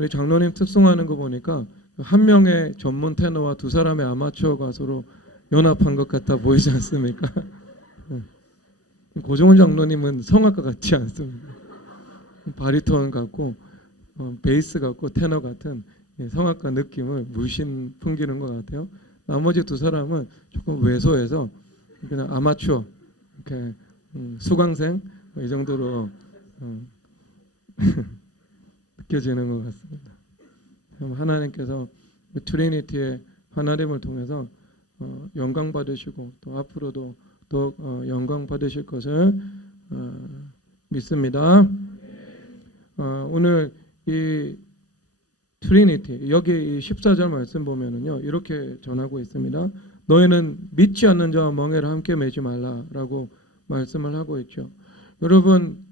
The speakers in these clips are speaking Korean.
우리 장로님 특송하는 거 보니까 한 명의 전문 테너와 두 사람의 아마추어 가수로 연합한 것 같아 보이지 않습니까? 고종훈 장로님은 성악가 같지 않습니다. 바리톤 같고 베이스 같고 테너 같은 성악가 느낌을 물씬 풍기는 것 같아요. 나머지 두 사람은 조금 왜소해서 그냥 아마추어, 이렇게 수강생 이 정도로 느껴지는 것 같습니다. 하나님께서 트리니티의 하나님을 통해서 영광 받으시고 또 앞으로도 더 영광 받으실 것을 믿습니다. 오늘 이 트리니티 여기 이 14절 말씀 보면은요 이렇게 전하고 있습니다. 너희는 믿지 않는 자와 멍에를 함께 매지 말라라고 말씀을 하고 있죠. 여러분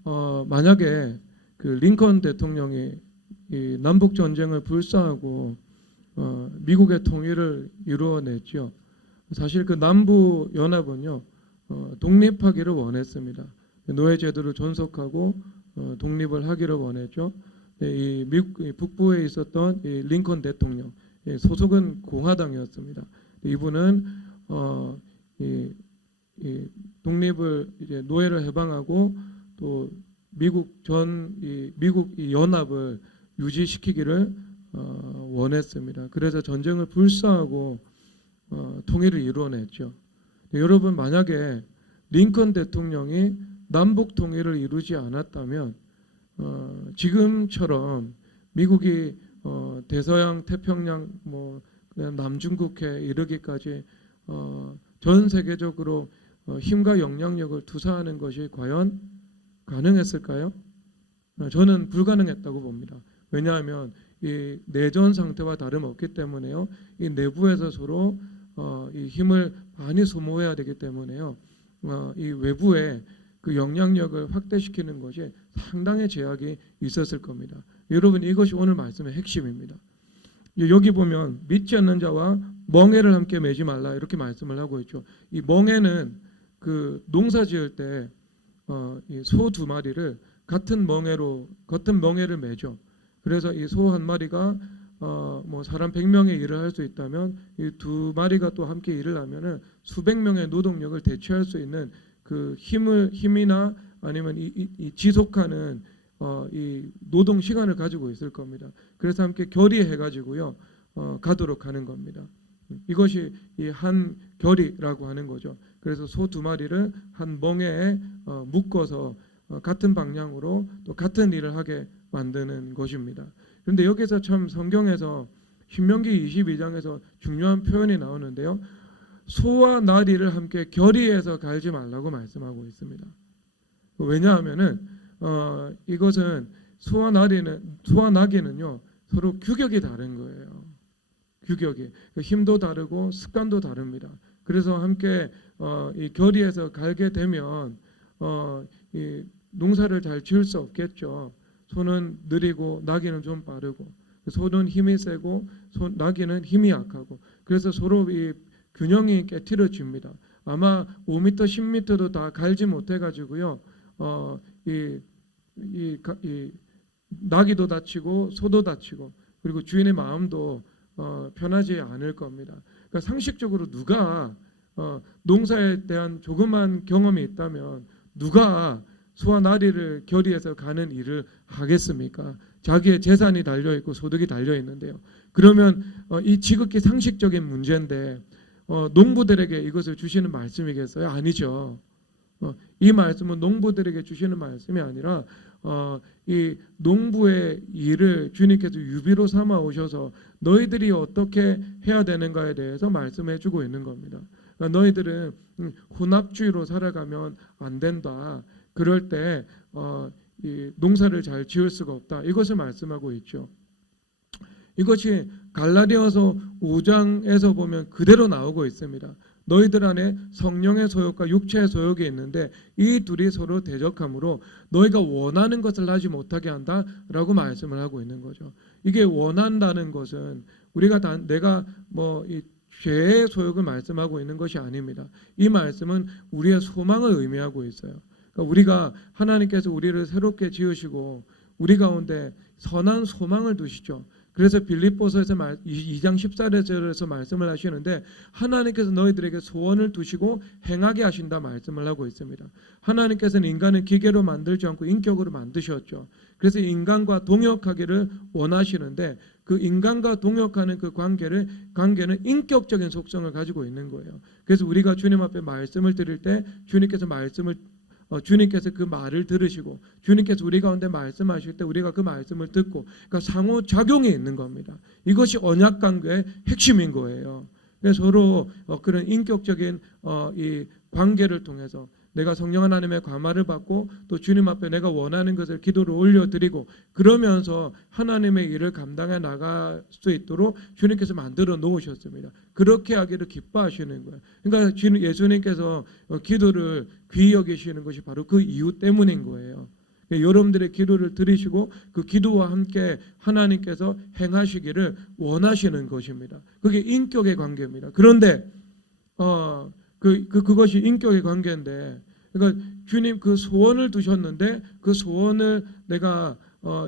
만약에 그 링컨 대통령이 이 남북 전쟁을 불사하고 미국의 통일을 이루어냈죠. 사실 그 남부 연합은요 독립하기를 원했습니다. 노예 제도를 존속하고 독립을 하기를 원했죠. 이 미국 북부에 있었던 이 링컨 대통령 소속은 공화당이었습니다. 이분은 이 독립을 이제 노예를 해방하고 또 미국 이 연합을 유지시키기를 원했습니다. 그래서 전쟁을 불사하고 통일을 이루어냈죠. 여러분 만약에 링컨 대통령이 남북 통일을 이루지 않았다면 지금처럼 미국이 대서양 태평양 뭐 그냥 남중국해에 이르기까지 전 세계적으로 힘과 영향력을 투사하는 것이 과연 가능했을까요? 저는 불가능했다고 봅니다. 왜냐하면 이 내전 상태와 다름없기 때문에요. 이 내부에서 서로 이 힘을 많이 소모해야 되기 때문에요. 이 외부에 그 영향력을 확대시키는 것이 상당히 제약이 있었을 겁니다. 여러분 이것이 오늘 말씀의 핵심입니다. 여기 보면 믿지 않는 자와 멍에를 함께 매지 말라 이렇게 말씀을 하고 있죠. 이 멍에는 그 농사 지을 때 소 두 마리를 같은 멍에를 매죠. 그래서 이 소 한 마리가 뭐 사람 100명의 일을 할 수 있다면 이 두 마리가 또 함께 일을 하면은 수백 명의 노동력을 대체할 수 있는 그 힘이나 아니면 이 지속하는 이 노동 시간을 가지고 있을 겁니다. 그래서 함께 결의해 가지고요 가도록 하는 겁니다. 이것이 이 한 결의라고 하는 거죠. 그래서 소 두 마리를 한 멍에에 묶어서 같은 방향으로 또 같은 일을 하게 만드는 것입니다. 그런데 여기서 참 성경에서 신명기 22장에서 중요한 표현이 나오는데요. 소와 나리를 함께 결의해서 갈지 말라고 말씀하고 있습니다. 왜냐하면은 이것은 소와 나귀는요 서로 규격이 다른 거예요. 규격이 힘도 다르고 습관도 다릅니다. 그래서 함께 이 결의해서 갈게 되면 이 농사를 잘 지을 수 없겠죠. 소는 느리고 나귀는 좀 빠르고 소는 힘이 세고 나귀는 힘이 약하고 그래서 서로 이 균형이 깨트려집니다. 아마 5m, 10m도 다 갈지 못해 가지고요. 이 나귀도 다치고 소도 다치고 그리고 주인의 마음도 편하지 않을 겁니다. 그러니까 상식적으로 누가 농사에 대한 조그만 경험이 있다면 누가 소와 나리를 결의해서 가는 일을 하겠습니까? 자기의 재산이 달려있고 소득이 달려있는데요. 그러면 이 지극히 상식적인 문제인데 농부들에게 이것을 주시는 말씀이겠어요? 아니죠. 이 말씀은 농부들에게 주시는 말씀이 아니라 이 농부의 일을 주님께서 유비로 삼아 오셔서 너희들이 어떻게 해야 되는가에 대해서 말씀해 주고 있는 겁니다. 그러니까 너희들은 혼합주의로 살아가면 안 된다. 그럴 때 이 농사를 잘 지을 수가 없다. 이것을 말씀하고 있죠. 이것이 갈라디아서 5장에서 보면 그대로 나오고 있습니다. 너희들 안에 성령의 소욕과 육체의 소욕이 있는데 이 둘이 서로 대적하므로 너희가 원하는 것을 하지 못하게 한다라고 말씀을 하고 있는 거죠. 이게 원한다는 것은 우리가 내가 뭐 이 죄의 소욕을 말씀하고 있는 것이 아닙니다. 이 말씀은 우리의 소망을 의미하고 있어요. 그러니까 우리가 하나님께서 우리를 새롭게 지으시고 우리 가운데 선한 소망을 두시죠. 그래서 빌립보서에서 2장 14절에서 말씀을 하시는데 하나님께서 너희들에게 소원을 두시고 행하게 하신다 말씀을 하고 있습니다. 하나님께서는 인간을 기계로 만들지 않고 인격으로 만드셨죠. 그래서 인간과 동역하기를 원하시는데 그 인간과 동역하는 그 관계는 인격적인 속성을 가지고 있는 거예요. 그래서 우리가 주님 앞에 말씀을 드릴 때 주님께서 그 말을 들으시고 주님께서 우리 가운데 말씀하실 때 우리가 그 말씀을 듣고 그러니까 상호작용이 있는 겁니다. 이것이 언약 관계의 핵심인 거예요. 그래서 서로 그런 인격적인 이 관계를 통해서 내가 성령 하나님의 감화를 받고 또 주님 앞에 내가 원하는 것을 기도로 올려드리고 그러면서 하나님의 일을 감당해 나갈 수 있도록 주님께서 만들어 놓으셨습니다. 그렇게 하기를 기뻐하시는 거예요. 그러니까 예수님께서 기도를 귀히 여기시는 것이 바로 그 이유 때문인 거예요. 여러분들의 기도를 들으시고 그 기도와 함께 하나님께서 행하시기를 원하시는 것입니다. 그게 인격의 관계입니다. 그런데 그것이 인격의 관계인데, 그러니까 주님 그 소원을 두셨는데 그 소원을 내가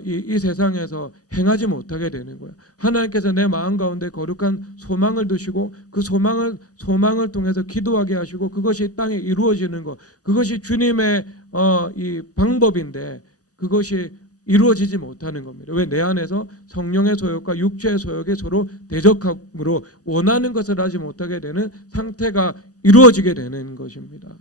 이 세상에서 행하지 못하게 되는 거예요. 하나님께서 내 마음 가운데 거룩한 소망을 두시고 그 소망을 통해서 기도하게 하시고 그것이 땅에 이루어지는 것, 그것이 주님의 이 방법인데 그것이 이루어지지 못하는 겁니다. 왜? 내 안에서 성령의 소욕과 육체의 소욕이 서로 대적함으로 원하는 것을 하지 못하게 되는 상태가 이루어지게 되는 것입니다.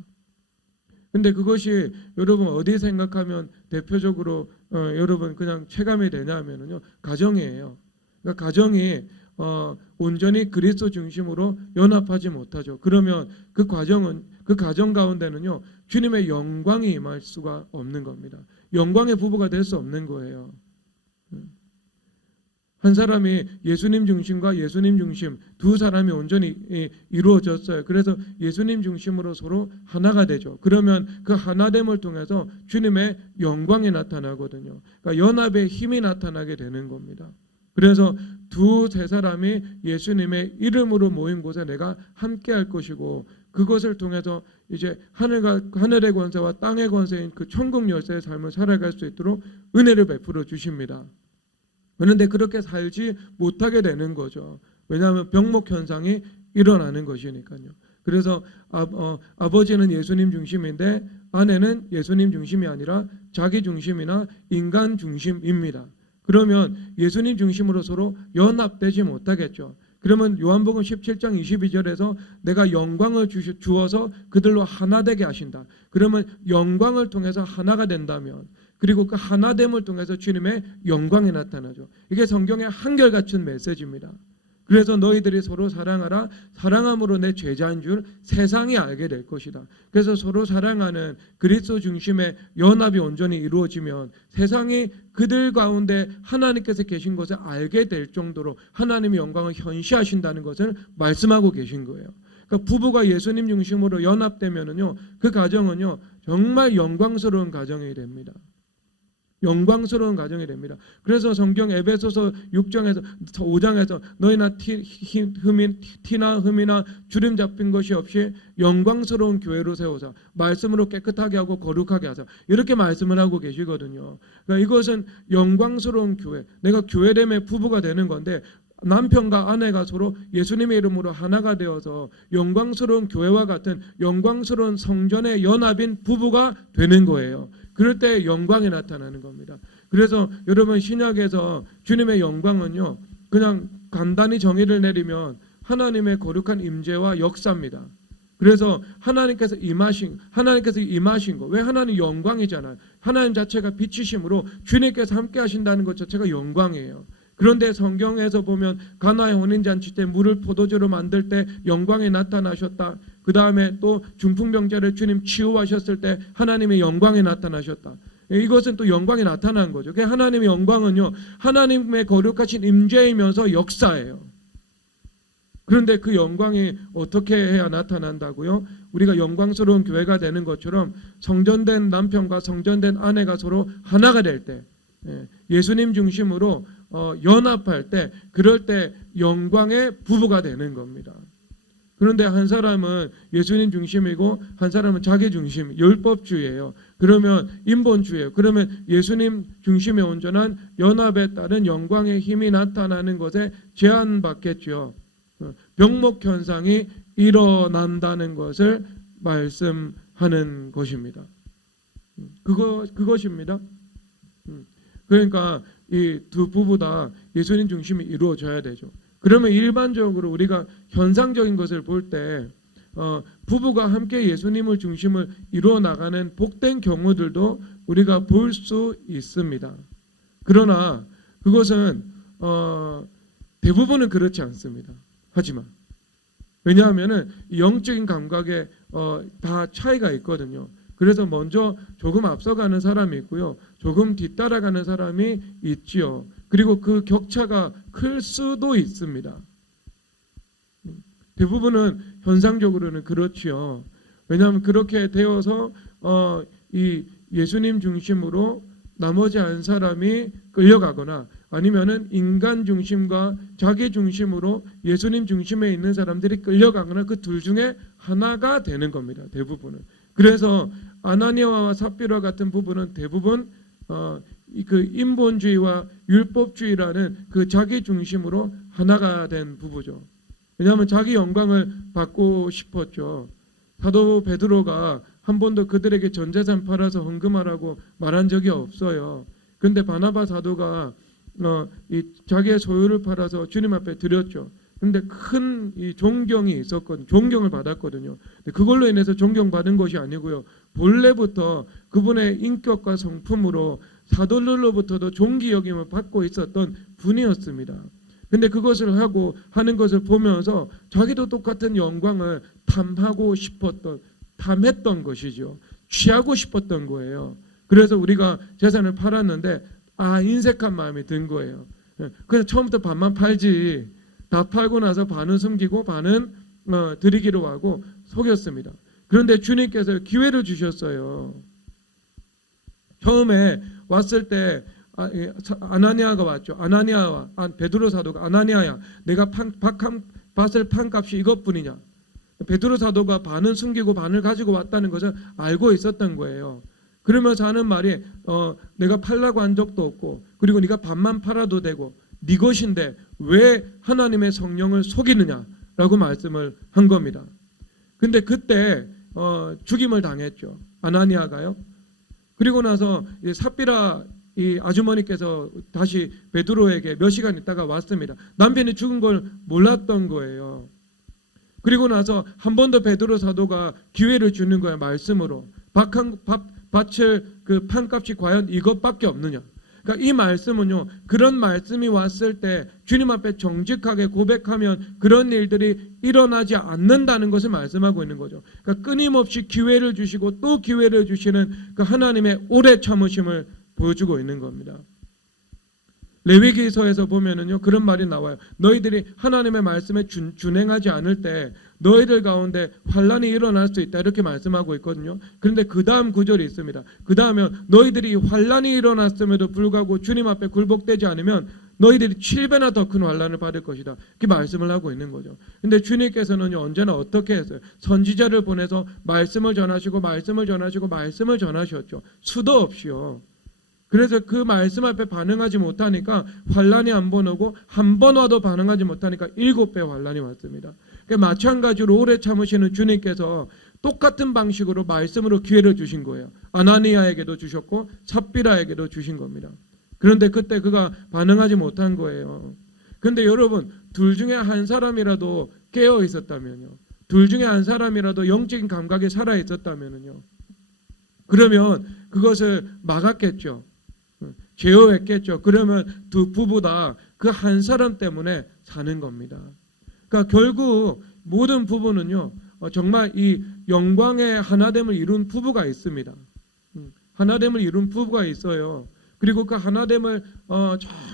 근데 그것이 여러분 어디 생각하면 대표적으로 여러분 그냥 체감이 되냐면요, 가정이에요. 그러니까 가정이 온전히 그리스도 중심으로 연합하지 못하죠. 그러면 그 가정 가운데는요 주님의 영광이 임할 수가 없는 겁니다. 영광의 부부가 될 수 없는 거예요. 한 사람이 예수님 중심과 예수님 중심 두 사람이 온전히 이루어졌어요. 그래서 예수님 중심으로 서로 하나가 되죠. 그러면 그 하나됨을 통해서 주님의 영광이 나타나거든요. 그러니까 연합의 힘이 나타나게 되는 겁니다. 그래서 두세 사람이 예수님의 이름으로 모인 곳에 내가 함께 할 것이고 그것을 통해서 이제 하늘의 권세와 땅의 권세인 그 천국 열쇠의 삶을 살아갈 수 있도록 은혜를 베풀어 주십니다. 그런데 그렇게 살지 못하게 되는 거죠. 왜냐하면 병목 현상이 일어나는 것이니까요. 그래서 아버지는 예수님 중심인데 아내는 예수님 중심이 아니라 자기 중심이나 인간 중심입니다. 그러면 예수님 중심으로 서로 연합되지 못하겠죠. 그러면 요한복음 17장 22절에서 내가 영광을 주어서 그들로 하나 되게 하신다. 그러면 영광을 통해서 하나가 된다면 그리고 그 하나됨을 통해서 주님의 영광이 나타나죠. 이게 성경의 한결같은 메시지입니다. 그래서 너희들이 서로 사랑하라. 사랑함으로 내 제자인 줄 세상이 알게 될 것이다. 그래서 서로 사랑하는 그리스도 중심의 연합이 온전히 이루어지면 세상이 그들 가운데 하나님께서 계신 것을 알게 될 정도로 하나님의 영광을 현시하신다는 것을 말씀하고 계신 거예요. 그러니까 부부가 예수님 중심으로 연합되면은요, 그 가정은요 정말 영광스러운 가정이 됩니다. 영광스러운 가정이 됩니다. 그래서 성경 에베소서 5장에서 너희나 티나 흠이나 주름 잡힌 것이 없이 영광스러운 교회로 세우사 말씀으로 깨끗하게 하고 거룩하게 하사 이렇게 말씀을 하고 계시거든요. 그러니까 이것은 영광스러운 교회, 내가 교회됨의 부부가 되는 건데 남편과 아내가 서로 예수님의 이름으로 하나가 되어서 영광스러운 교회와 같은 영광스러운 성전의 연합인 부부가 되는 거예요. 그럴 때 영광이 나타나는 겁니다. 그래서 여러분 신약에서 주님의 영광은요 그냥 간단히 정의를 내리면 하나님의 거룩한 임재와 역사입니다. 그래서 하나님께서 임하신 거. 왜? 하나님 영광이잖아요. 하나님 자체가 빛이심으로 주님께서 함께 하신다는 것 자체가 영광이에요. 그런데 성경에서 보면 가나의 혼인잔치 때 물을 포도주로 만들 때 영광이 나타나셨다. 그 다음에 또 중풍병자를 주님 치유하셨을 때 하나님의 영광이 나타나셨다. 이것은 또 영광이 나타난 거죠. 하나님의 영광은요 하나님의 거룩하신 임재이면서 역사예요. 그런데 그 영광이 어떻게 해야 나타난다고요? 우리가 영광스러운 교회가 되는 것처럼 성전된 남편과 성전된 아내가 서로 하나가 될 때, 예수님 중심으로 연합할 때, 그럴 때 영광의 부부가 되는 겁니다. 그런데 한 사람은 예수님 중심이고 한 사람은 자기 중심, 율법주의예요. 그러면 인본주의예요. 그러면 예수님 중심의 온전한 연합에 따른 영광의 힘이 나타나는 것에 제한받겠죠. 병목 현상이 일어난다는 것을 말씀하는 것입니다. 그것입니다. 그러니까 이 두 부부 다 예수님 중심이 이루어져야 되죠. 그러면 일반적으로 우리가 현상적인 것을 볼 때 부부가 함께 예수님을 중심을 이루어 나가는 복된 경우들도 우리가 볼 수 있습니다. 그러나 그것은 대부분은 그렇지 않습니다. 하지만 왜냐하면은 영적인 감각에 다 차이가 있거든요. 그래서 먼저 조금 앞서가는 사람이 있고요. 조금 뒤따라가는 사람이 있지요. 그리고 그 격차가 클 수도 있습니다. 대부분은 현상적으로는 그렇지요. 왜냐하면 그렇게 되어서 이 예수님 중심으로 나머지 한 사람이 끌려가거나 아니면은 인간 중심과 자기 중심으로 예수님 중심에 있는 사람들이 끌려가거나 그 둘 중에 하나가 되는 겁니다. 대부분은. 그래서 아나니아와 삽비라 같은 부분은 대부분 그 인본주의와 율법주의라는 그 자기 중심으로 하나가 된 부부죠. 왜냐하면 자기 영광을 받고 싶었죠. 사도 베드로가 한 번도 그들에게 전 재산 팔아서 헌금하라고 말한 적이 없어요. 그런데 바나바 사도가 이 자기의 소유를 팔아서 주님 앞에 드렸죠. 그런데 큰 이 존경이 있었거든요. 존경을 받았거든요. 근데 그걸로 인해서 존경받은 것이 아니고요. 본래부터 그분의 인격과 성품으로 사도들로부터도 존귀 여김을 받고 있었던 분이었습니다. 근데 그것을 하고 하는 것을 보면서 자기도 똑같은 영광을 탐했던 것이죠. 취하고 싶었던 거예요. 그래서 우리가 재산을 팔았는데 인색한 마음이 든 거예요. 그냥 처음부터 반만 팔지. 다 팔고 나서 반은 숨기고 반은 드리기로 하고 속였습니다. 그런데 주님께서 기회를 주셨어요. 처음에 왔을 때 아나니아가 왔죠. 아나니아와 베드로 사도가 아나니아야, 내가 밭을 판 값이 이것뿐이냐. 베드로 사도가 반은 숨기고 반을 가지고 왔다는 것을 알고 있었던 거예요. 그러면서 하는 말이 내가 팔라고 한 적도 없고 그리고 네가 반만 팔아도 되고 네 것인데 왜 하나님의 성령을 속이느냐라고 말씀을 한 겁니다. 근데 그때 죽임을 당했죠. 아나니아가요. 그리고 나서 삽비라 이 아주머니께서 다시 베드로에게 몇 시간 있다가 왔습니다. 남편이 죽은 걸 몰랐던 거예요. 그리고 나서 한 번 더 베드로 사도가 기회를 주는 거예요. 말씀으로. 밭을 그 판값이 과연 이것밖에 없느냐. 그러니까 이 말씀은요. 그런 말씀이 왔을 때 주님 앞에 정직하게 고백하면 그런 일들이 일어나지 않는다는 것을 말씀하고 있는 거죠. 그러니까 끊임없이 기회를 주시고 또 기회를 주시는 그 하나님의 오래 참으심을 보여주고 있는 겁니다. 레위기서에서 보면은요 그런 말이 나와요. 너희들이 하나님의 말씀에 준행하지 않을 때 너희들 가운데 환란이 일어날 수 있다 이렇게 말씀하고 있거든요. 그런데 그 다음 구절이 있습니다. 그 다음에 너희들이 환란이 일어났음에도 불구하고 주님 앞에 굴복되지 않으면 너희들이 7배나 더 큰 환란을 받을 것이다 이렇게 말씀을 하고 있는 거죠. 근데 주님께서는 언제나 어떻게 했어요? 선지자를 보내서 말씀을 전하시고 말씀을 전하시고 말씀을 전하셨죠. 수도 없이요. 그래서 그 말씀 앞에 반응하지 못하니까 환란이 한 번 오고 한 번 와도 반응하지 못하니까 7배 환란이 왔습니다. 그러니까 마찬가지로 오래 참으시는 주님께서 똑같은 방식으로 말씀으로 기회를 주신 거예요. 아나니아에게도 주셨고 삽비라에게도 주신 겁니다. 그런데 그때 그가 반응하지 못한 거예요. 그런데 여러분 둘 중에 한 사람이라도 깨어 있었다면요. 둘 중에 한 사람이라도 영적인 감각에 살아 있었다면요. 그러면 그것을 막았겠죠. 제어했겠죠. 그러면 두 부부 다 그 한 사람 때문에 사는 겁니다. 그러니까 결국 모든 부부는요. 정말 이 영광의 하나됨을 이룬 부부가 있습니다. 하나됨을 이룬 부부가 있어요. 그리고 그 하나됨을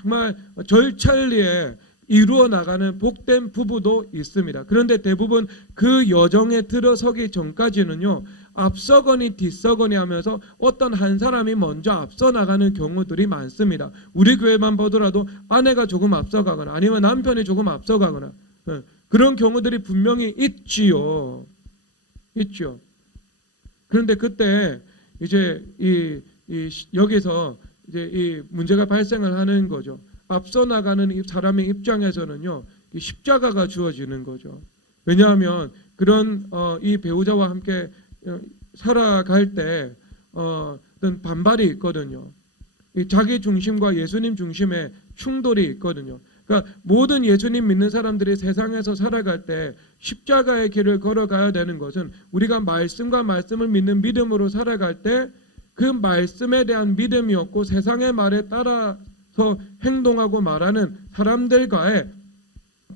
정말 절찰리에 이루어 나가는 복된 부부도 있습니다. 그런데 대부분 그 여정에 들어서기 전까지는요. 앞서거니 뒤서거니 하면서 어떤 한 사람이 먼저 앞서 나가는 경우들이 많습니다. 우리 교회만 보더라도 아내가 조금 앞서가거나 아니면 남편이 조금 앞서가거나 그런 경우들이 분명히 있지요. 있죠. 그런데 그때 이제 여기서 이제 이 문제가 발생을 하는 거죠. 앞서 나가는 사람의 입장에서는요, 이 십자가가 주어지는 거죠. 왜냐하면 그런 이 배우자와 함께 살아갈 때 어떤 반발이 있거든요. 이 자기 중심과 예수님 중심의 충돌이 있거든요. 그러니까 모든 예수님 믿는 사람들이 세상에서 살아갈 때 십자가의 길을 걸어가야 되는 것은 우리가 말씀과 말씀을 믿는 믿음으로 살아갈 때 그 말씀에 대한 믿음이 없고 세상의 말에 따라서 행동하고 말하는 사람들과의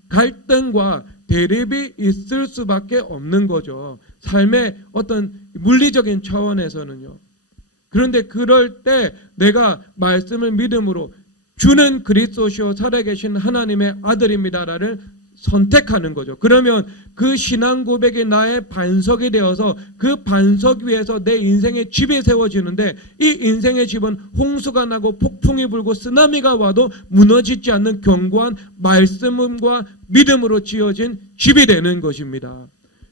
갈등과 대립이 있을 수밖에 없는 거죠. 삶의 어떤 물리적인 차원에서는요. 그런데 그럴 때 내가 말씀을 믿음으로 주는 그리스도시요 살아계신 하나님의 아들입니다라를 선택하는 거죠. 그러면 그 신앙 고백이 나의 반석이 되어서 그 반석 위에서 내 인생의 집이 세워지는데 이 인생의 집은 홍수가 나고 폭풍이 불고 쓰나미가 와도 무너지지 않는 견고한 말씀과 믿음으로 지어진 집이 되는 것입니다.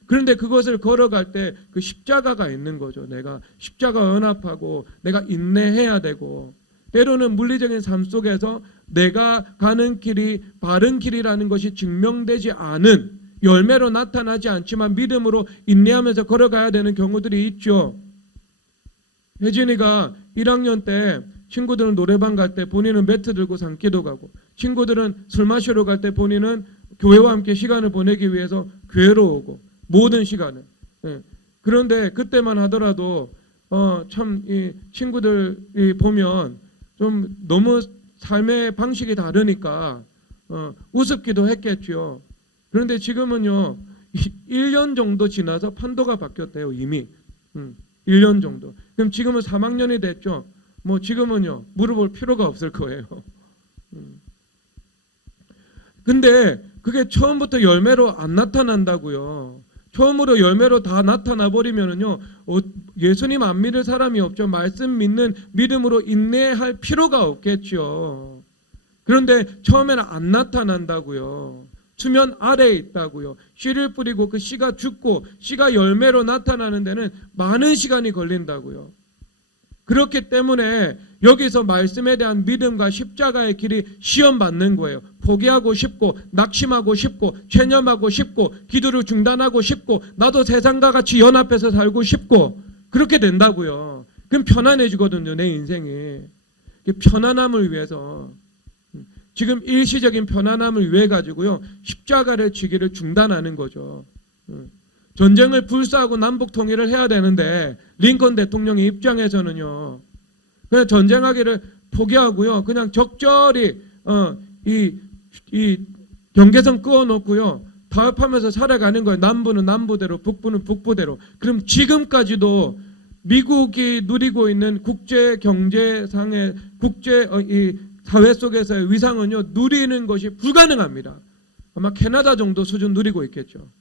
그런데 그것을 걸어갈 때 그 십자가가 있는 거죠. 내가 십자가 연합하고 내가 인내해야 되고 때로는 물리적인 삶 속에서 내가 가는 길이 바른 길이라는 것이 증명되지 않은 열매로 나타나지 않지만 믿음으로 인내하면서 걸어가야 되는 경우들이 있죠. 혜진이가 1학년 때 친구들은 노래방 갈 때 본인은 매트 들고 산기도 가고 친구들은 술 마시러 갈 때 본인은 교회와 함께 시간을 보내기 위해서 교회로 오고 모든 시간을. 그런데 그때만 하더라도 참 이 친구들이 보면 좀 너무 삶의 방식이 다르니까 우습기도 했겠죠. 그런데 지금은요 1년 정도 지나서 판도가 바뀌었대요. 이미 1년 정도. 그럼 지금은 3학년이 됐죠. 뭐 지금은요 물어볼 필요가 없을 거예요. 근데 그게 처음부터 열매로 안 나타난다고요. 처음으로 열매로 다 나타나 버리면은요 예수님 안 믿을 사람이 없죠. 말씀 믿는 믿음으로 인내할 필요가 없겠죠. 그런데 처음에는 안 나타난다고요. 수면 아래에 있다고요. 씨를 뿌리고 그 씨가 죽고 씨가 열매로 나타나는 데는 많은 시간이 걸린다고요. 그렇기 때문에 여기서 말씀에 대한 믿음과 십자가의 길이 시험받는 거예요. 포기하고 싶고 낙심하고 싶고 체념하고 싶고 기도를 중단하고 싶고 나도 세상과 같이 연합해서 살고 싶고 그렇게 된다고요. 그럼 편안해지거든요. 내 인생이. 편안함을 위해서 지금 일시적인 편안함을 위해 가지고요 십자가를 지기를 중단하는 거죠. 전쟁을 불사하고 남북 통일을 해야 되는데 링컨 대통령의 입장에서는요 그냥 전쟁하기를 포기하고요 그냥 적절히 이 경계선 그어놓고요 타협하면서 살아가는 거예요. 남부는 남부대로 북부는 북부대로. 그럼 지금까지도 미국이 누리고 있는 국제 경제상의 국제 이 사회 속에서의 위상은요 누리는 것이 불가능합니다. 아마 캐나다 정도 수준 누리고 있겠죠.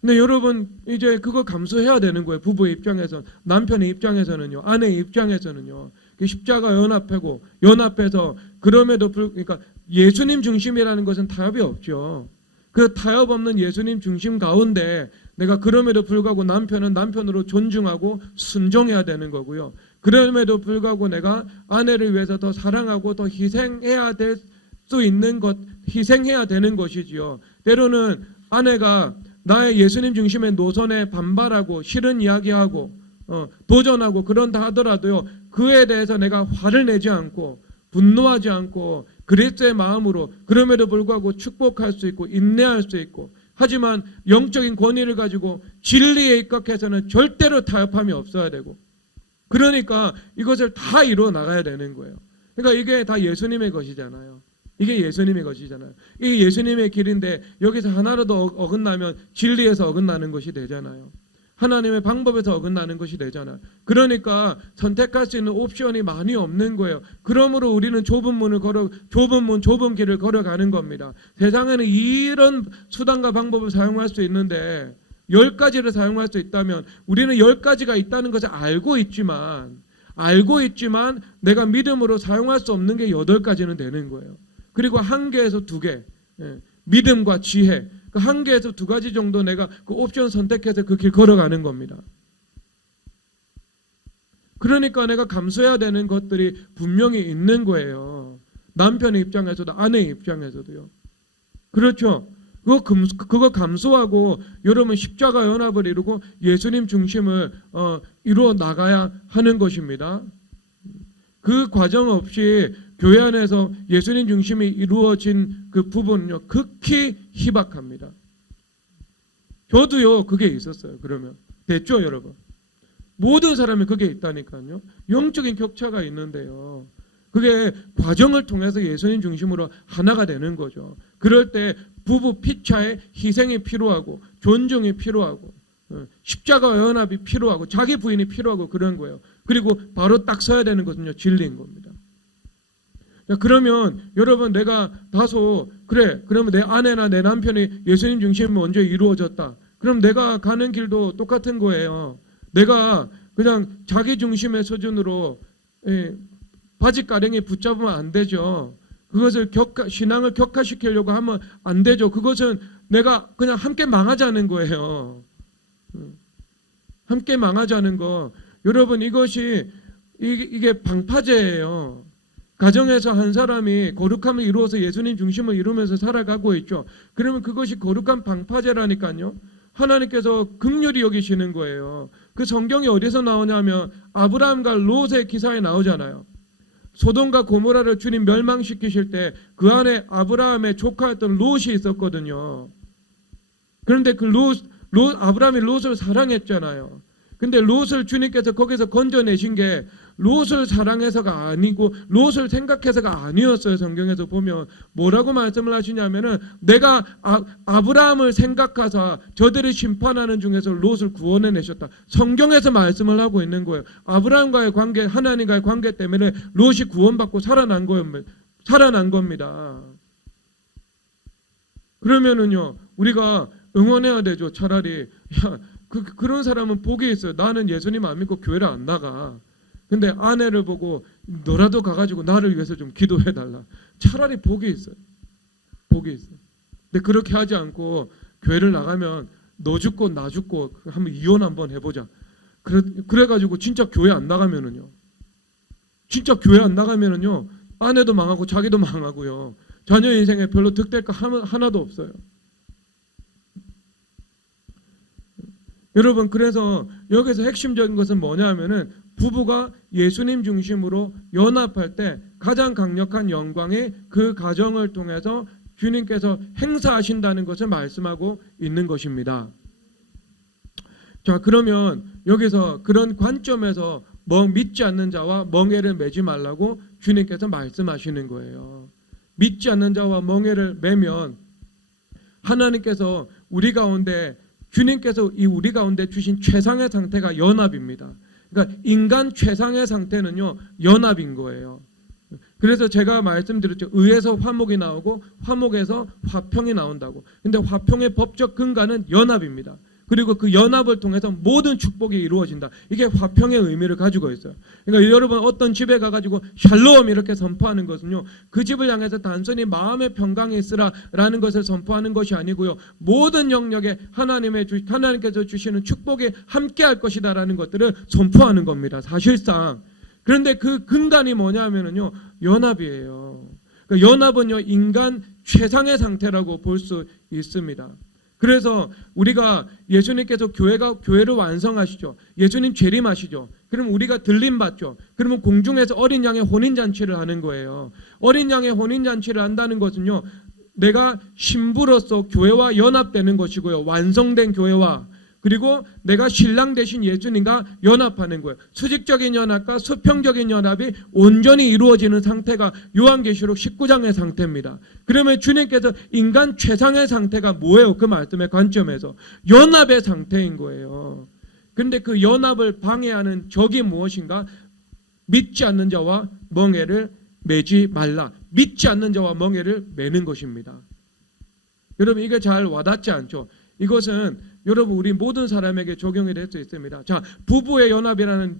근데 여러분 이제 그거 감수해야 되는 거예요. 부부의 입장에서 남편의 입장에서는요 아내의 입장에서는요 십자가 연합해서 그럼에도 그러니까 예수님 중심이라는 것은 타협이 없죠. 그 타협 없는 예수님 중심 가운데 내가 그럼에도 불구하고 남편은 남편으로 존중하고 순종해야 되는 거고요. 그럼에도 불구하고 내가 아내를 위해서 더 사랑하고 더 희생해야 될 수 있는 것 희생해야 되는 것이지요. 때로는 아내가 나의 예수님 중심의 노선에 반발하고 싫은 이야기하고 도전하고 그런다 하더라도요 그에 대해서 내가 화를 내지 않고 분노하지 않고 그리스도의 마음으로 그럼에도 불구하고 축복할 수 있고 인내할 수 있고 하지만 영적인 권위를 가지고 진리에 입각해서는 절대로 타협함이 없어야 되고 그러니까 이것을 다 이루어 나가야 되는 거예요. 그러니까 이게 다 예수님의 것이잖아요. 이게 예수님의 것이잖아요. 이게 예수님의 길인데 여기서 하나라도 어긋나면 진리에서 어긋나는 것이 되잖아요. 하나님의 방법에서 어긋나는 것이 되잖아요. 그러니까 선택할 수 있는 옵션이 많이 없는 거예요. 그러므로 우리는 좁은 길을 걸어가는 겁니다. 세상에는 이런 수단과 방법을 사용할 수 있는데 10가지를 사용할 수 있다면 우리는 10가지가 있다는 것을 알고 있지만 내가 믿음으로 사용할 수 없는 게 8가지는 되는 거예요. 그리고 1개에서 2개 믿음과 지혜 그 한 개에서 두 가지 정도 내가 그 옵션 선택해서 그 길 걸어가는 겁니다. 그러니까 내가 감수해야 되는 것들이 분명히 있는 거예요. 남편의 입장에서도 아내의 입장에서도요. 그렇죠. 그거 감수하고 여러분 십자가 연합을 이루고 예수님 중심을 이루어 나가야 하는 것입니다. 그 과정 없이 교회 안에서 예수님 중심이 이루어진 그 부분은요 극히 희박합니다. 저도요 그게 있었어요. 그러면 됐죠 여러분? 모든 사람이 그게 있다니까요. 영적인 격차가 있는데요. 그게 과정을 통해서 예수님 중심으로 하나가 되는 거죠. 그럴 때 부부 피차에 희생이 필요하고 존중이 필요하고 십자가 연합이 필요하고 자기 부인이 필요하고 그런 거예요. 그리고 바로 딱 서야 되는 것은요 진리인 겁니다. 그러면 여러분 내가 다소 그래 그러면 내 아내나 내 남편이 예수님 중심이 먼저 이루어졌다. 그럼 내가 가는 길도 똑같은 거예요. 내가 그냥 자기 중심의 수준으로 바지가랭이 붙잡으면 안 되죠. 그것을 신앙을 격화시키려고 하면 안 되죠. 그것은 내가 그냥 함께 망하자는 거예요. 함께 망하자는 거. 여러분 이것이 이게 방파제예요. 가정에서 한 사람이 거룩함을 이루어서 예수님 중심을 이루면서 살아가고 있죠. 그러면 그것이 거룩한 방파제라니까요. 하나님께서 긍휼히 여기시는 거예요. 그 성경이 어디서 나오냐면 아브라함과 롯의 기사에 나오잖아요. 소돔과 고모라를 주님 멸망시키실 때 그 안에 아브라함의 조카였던 롯이 있었거든요. 그런데 그 아브라함이 롯을 사랑했잖아요. 근데 롯을 주님께서 거기서 건져내신 게 롯을 사랑해서가 아니고 롯을 생각해서가 아니었어요. 성경에서 보면 뭐라고 말씀을 하시냐면은 내가 아브라함을 생각하사 저들을 심판하는 중에서 롯을 구원해내셨다. 성경에서 말씀을 하고 있는 거예요. 아브라함과의 관계, 하나님과의 관계 때문에 롯이 구원받고 살아난 겁니다. 그러면은요 우리가 응원해야 되죠. 차라리 그런 사람은 복이 있어요. 나는 예수님 안 믿고 교회를 안 나가. 근데 아내를 보고 너라도 가가지고 나를 위해서 좀 기도해달라. 차라리 복이 있어요. 복이 있어요. 근데 그렇게 하지 않고 교회를 나가면 너 죽고 나 죽고 한번 이혼 한번 해보자. 그래가지고 진짜 교회 안 나가면은요. 아내도 망하고 자기도 망하고요. 자녀 인생에 별로 득될 거 하나도 없어요. 여러분 그래서 여기서 핵심적인 것은 뭐냐 하면은 부부가 예수님 중심으로 연합할 때 가장 강력한 영광이 그 가정을 통해서 주님께서 행사하신다는 것을 말씀하고 있는 것입니다. 자 그러면 여기서 그런 관점에서 믿지 않는 자와 멍에를 매지 말라고 주님께서 말씀하시는 거예요. 믿지 않는 자와 멍에를 매면 하나님께서 우리 가운데 주님께서 우리 가운데 주신 최상의 상태가 연합입니다. 그러니까 인간 최상의 상태는요 연합인 거예요. 그래서 제가 말씀드렸죠. 의에서 화목이 나오고 화목에서 화평이 나온다고. 근데 화평의 법적 근간은 연합입니다. 그리고 그 연합을 통해서 모든 축복이 이루어진다. 이게 화평의 의미를 가지고 있어요. 그러니까 여러분 어떤 집에 가가지고 샬롬 이렇게 선포하는 것은요. 그 집을 향해서 단순히 마음의 평강이 있으라라는 것을 선포하는 것이 아니고요. 모든 영역에 하나님께서 주시는 축복이 함께할 것이다라는 것들을 선포하는 겁니다. 사실상. 그런데 그 근간이 뭐냐면요. 연합이에요. 그러니까 연합은요. 인간 최상의 상태라고 볼 수 있습니다. 그래서 우리가 예수님께서 교회를 완성하시죠. 예수님 재림하시죠. 그럼 우리가 들림받죠. 그러면 공중에서 어린 양의 혼인잔치를 하는 거예요. 어린 양의 혼인잔치를 한다는 것은요. 내가 신부로서 교회와 연합되는 것이고요. 완성된 교회와 그리고 내가 신랑 대신 예수님과 연합하는 거예요. 수직적인 연합과 수평적인 연합이 온전히 이루어지는 상태가 요한계시록 19장의 상태입니다. 그러면 주님께서 인간 최상의 상태가 뭐예요? 그 말씀의 관점에서 연합의 상태인 거예요. 그런데 그 연합을 방해하는 적이 무엇인가? 믿지 않는 자와 멍에를 매지 말라. 믿지 않는 자와 멍에를 매는 것입니다. 여러분 이게 잘 와닿지 않죠? 이것은 여러분 우리 모든 사람에게 적용이 될 수 있습니다. 자, 부부의 연합이라는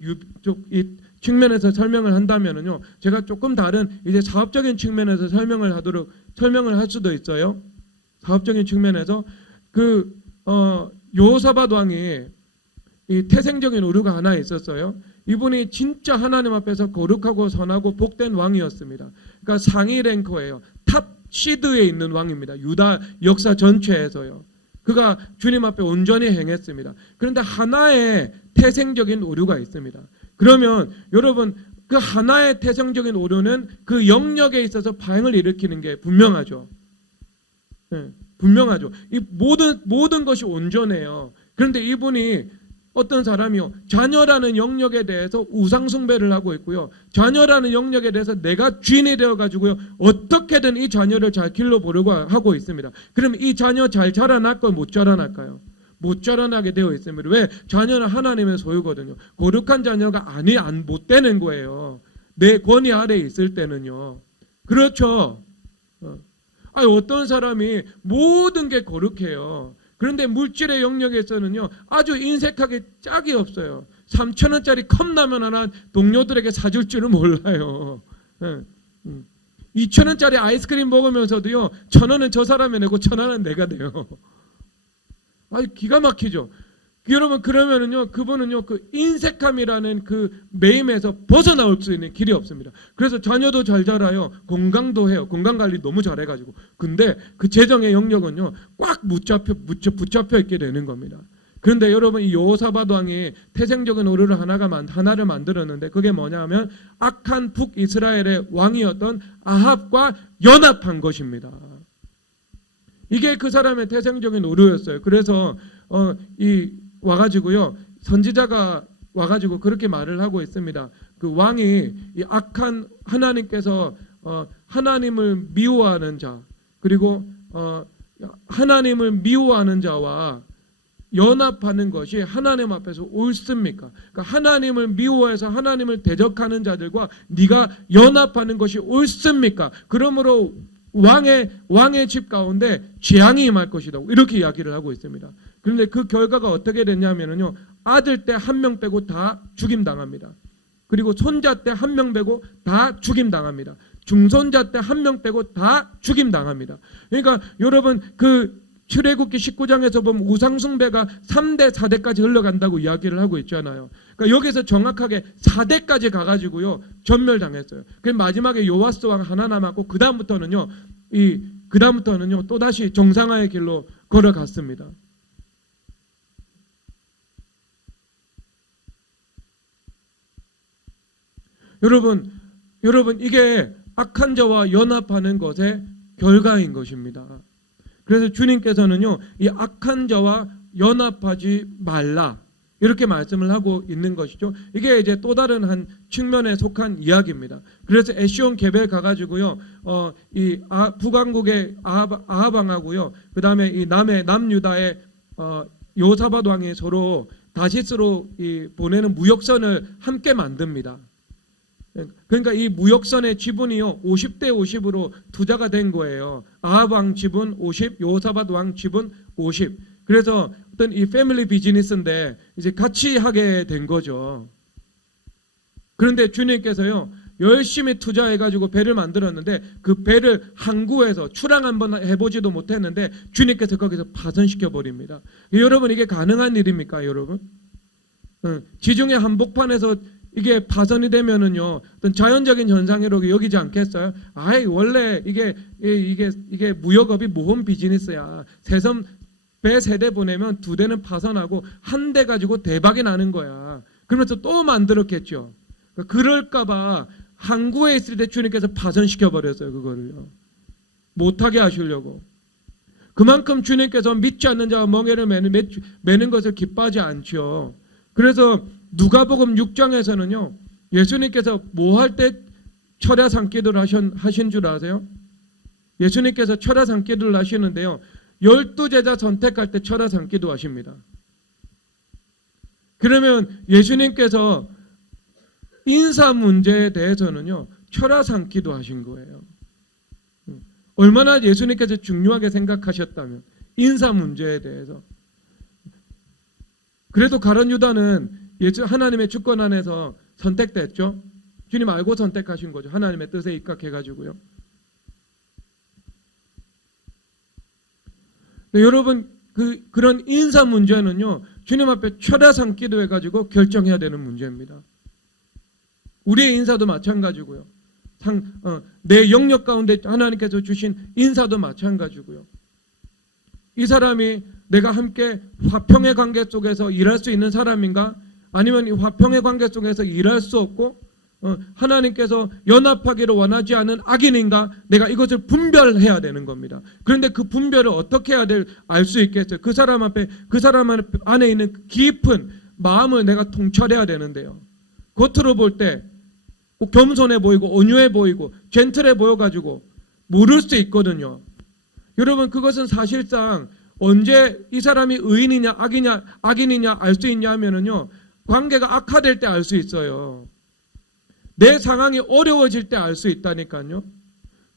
이 측면에서 설명을 한다면은요, 제가 조금 다른 이제 사업적인 측면에서 설명을 할 수도 있어요. 사업적인 측면에서 여호사밧 왕이 이 태생적인 오류가 하나 있었어요. 이분이 진짜 하나님 앞에서 거룩하고 선하고 복된 왕이었습니다. 그러니까 상위 랭커예요. 탑 시드에 있는 왕입니다. 유다 역사 전체에서요. 그가 주님 앞에 온전히 행했습니다. 그런데 하나의 태생적인 오류가 있습니다. 그러면 여러분 그 하나의 태생적인 오류는 그 영역에 있어서 파행을 일으키는 게 분명하죠. 네, 분명하죠. 이 모든 것이 온전해요. 그런데 이분이 어떤 사람이요, 자녀라는 영역에 대해서 우상숭배를 하고 있고요, 자녀라는 영역에 대해서 내가 주인이 되어가지고요 어떻게든 이 자녀를 잘 길러보려고 하고 있습니다. 그럼 이 자녀 잘 자라날까요? 못 자라날까요? 못 자라나게 되어 있습니다. 왜? 자녀는 하나님의 소유거든요. 거룩한 자녀가 못 되는 거예요. 내 권위 아래에 있을 때는요. 그렇죠. 어떤 사람이 모든 게 거룩해요. 그런데 물질의 영역에서는요 아주 인색하게 짝이 없어요. 3,000원짜리 컵라면 하나 동료들에게 사줄 줄은 몰라요. 2,000원짜리 아이스크림 먹으면서도요 1,000원은 저 사람이 내고 1,000원은 내가 돼요. 기가 막히죠. 여러분 그러면은요 그분은요 그 인색함이라는 그 매임에서 벗어나올 수 있는 길이 없습니다. 그래서 자녀도 잘 자라요. 건강도 해요. 건강 관리 너무 잘해가지고. 근데 그 재정의 영역은요 꽉 붙잡혀 있게 되는 겁니다. 그런데 여러분 이 여호사밧 왕이 태생적인 오류를 하나를 만들었는데 그게 뭐냐면 악한 북이스라엘의 왕이었던 아합과 연합한 것입니다. 이게 그 사람의 태생적인 오류였어요. 그래서 와가지고요 선지자가 와가지고 그렇게 말을 하고 있습니다. 그 왕이 이 악한 하나님께서 하나님을 미워하는 자 그리고 하나님을 미워하는 자와 연합하는 것이 하나님 앞에서 옳습니까? 그러니까 하나님을 미워해서 하나님을 대적하는 자들과 네가 연합하는 것이 옳습니까? 그러므로 왕의 집 가운데 재앙이 임할 것이다. 이렇게 이야기를 하고 있습니다. 그런데 그 결과가 어떻게 됐냐면요. 아들 때 한 명 빼고 다 죽임당합니다. 그리고 손자 때 한 명 빼고 다 죽임당합니다. 중손자 때 한 명 빼고 다 죽임당합니다. 그러니까 여러분 그 출애굽기 19장에서 보면 우상숭배가 3대 4대까지 흘러간다고 이야기를 하고 있잖아요. 그러니까 여기서 정확하게 4대까지 가가지고요 전멸당했어요. 그 마지막에 요아스 왕 하나 남았고 그 다음부터는요 또 다시 정상화의 길로 걸어갔습니다. 여러분 이게 악한 자와 연합하는 것의 결과인 것입니다. 그래서 주님께서는요 이 악한 자와 연합하지 말라 이렇게 말씀을 하고 있는 것이죠. 이게 이제 또 다른 한 측면에 속한 이야기입니다. 그래서 에시온 게벨 가가지고요 북왕국의 아합 왕하고요 그 다음에 이 남유다의 여호사밧 왕이 서로 다시스로 보내는 무역선을 함께 만듭니다. 그러니까 이 무역선의 지분이요 50대 50으로 투자가 된 거예요. 아합 왕 지분 50, 여호사밧 왕 지분 50. 그래서 어떤 이 패밀리 비즈니스인데 이제 같이 하게 된 거죠. 그런데 주님께서요 열심히 투자해가지고 배를 만들었는데 그 배를 항구에서 출항 한번 해보지도 못했는데 주님께서 거기서 파손시켜 버립니다. 여러분 이게 가능한 일입니까, 여러분? 지중해 한복판에서 이게 파손이 되면은요 어떤 자연적인 현상이라고 여기지 않겠어요? 원래 이게 무역업이 모험 비즈니스야. 배 3대 보내면 2대는 파손하고 1대 가지고 대박이 나는 거야. 그러면서 또 만들었겠죠. 그럴까봐 항구에 있을 때 주님께서 파손시켜 버렸어요. 그거를요 못하게 하시려고. 그만큼 주님께서 믿지 않는 자와 멍에를 매는 것을 기뻐하지 않죠. 그래서 누가복음 6장에서는요 예수님께서 뭐 할 때 철야상기도를 하신 줄 아세요? 예수님께서 철야상기도를 하시는데요 12제자 선택할 때 철야상기도 하십니다. 그러면 예수님께서 인사 문제에 대해서는요 철야상기도 하신 거예요. 얼마나 예수님께서 중요하게 생각하셨다면 인사 문제에 대해서. 그래도 가룟 유다는 하나님의 주권 안에서 선택됐죠. 주님 알고 선택하신 거죠. 하나님의 뜻에 입각해가지고요. 근데 여러분 그런 인사 문제는요, 주님 앞에 철야상 기도해가지고 결정해야 되는 문제입니다. 우리의 인사도 마찬가지고요. 내 영역 가운데 하나님께서 주신 인사도 마찬가지고요. 이 사람이 내가 함께 화평의 관계 속에서 일할 수 있는 사람인가? 아니면 이 화평의 관계 속에서 일할 수 없고 하나님께서 연합하기를 원하지 않은 악인인가? 내가 이것을 분별해야 되는 겁니다. 그런데 그 분별을 어떻게 해야 알 수 있겠어요? 그 사람 안에 있는 깊은 마음을 내가 통찰해야 되는데요. 겉으로 볼 때 겸손해 보이고 온유해 보이고 젠틀해 보여가지고 모를 수 있거든요. 여러분, 그것은 사실상 언제 이 사람이 의인이냐 악인이냐 알 수 있냐 하면은요, 관계가 악화될 때 알 수 있어요. 내 상황이 어려워질 때 알 수 있다니까요.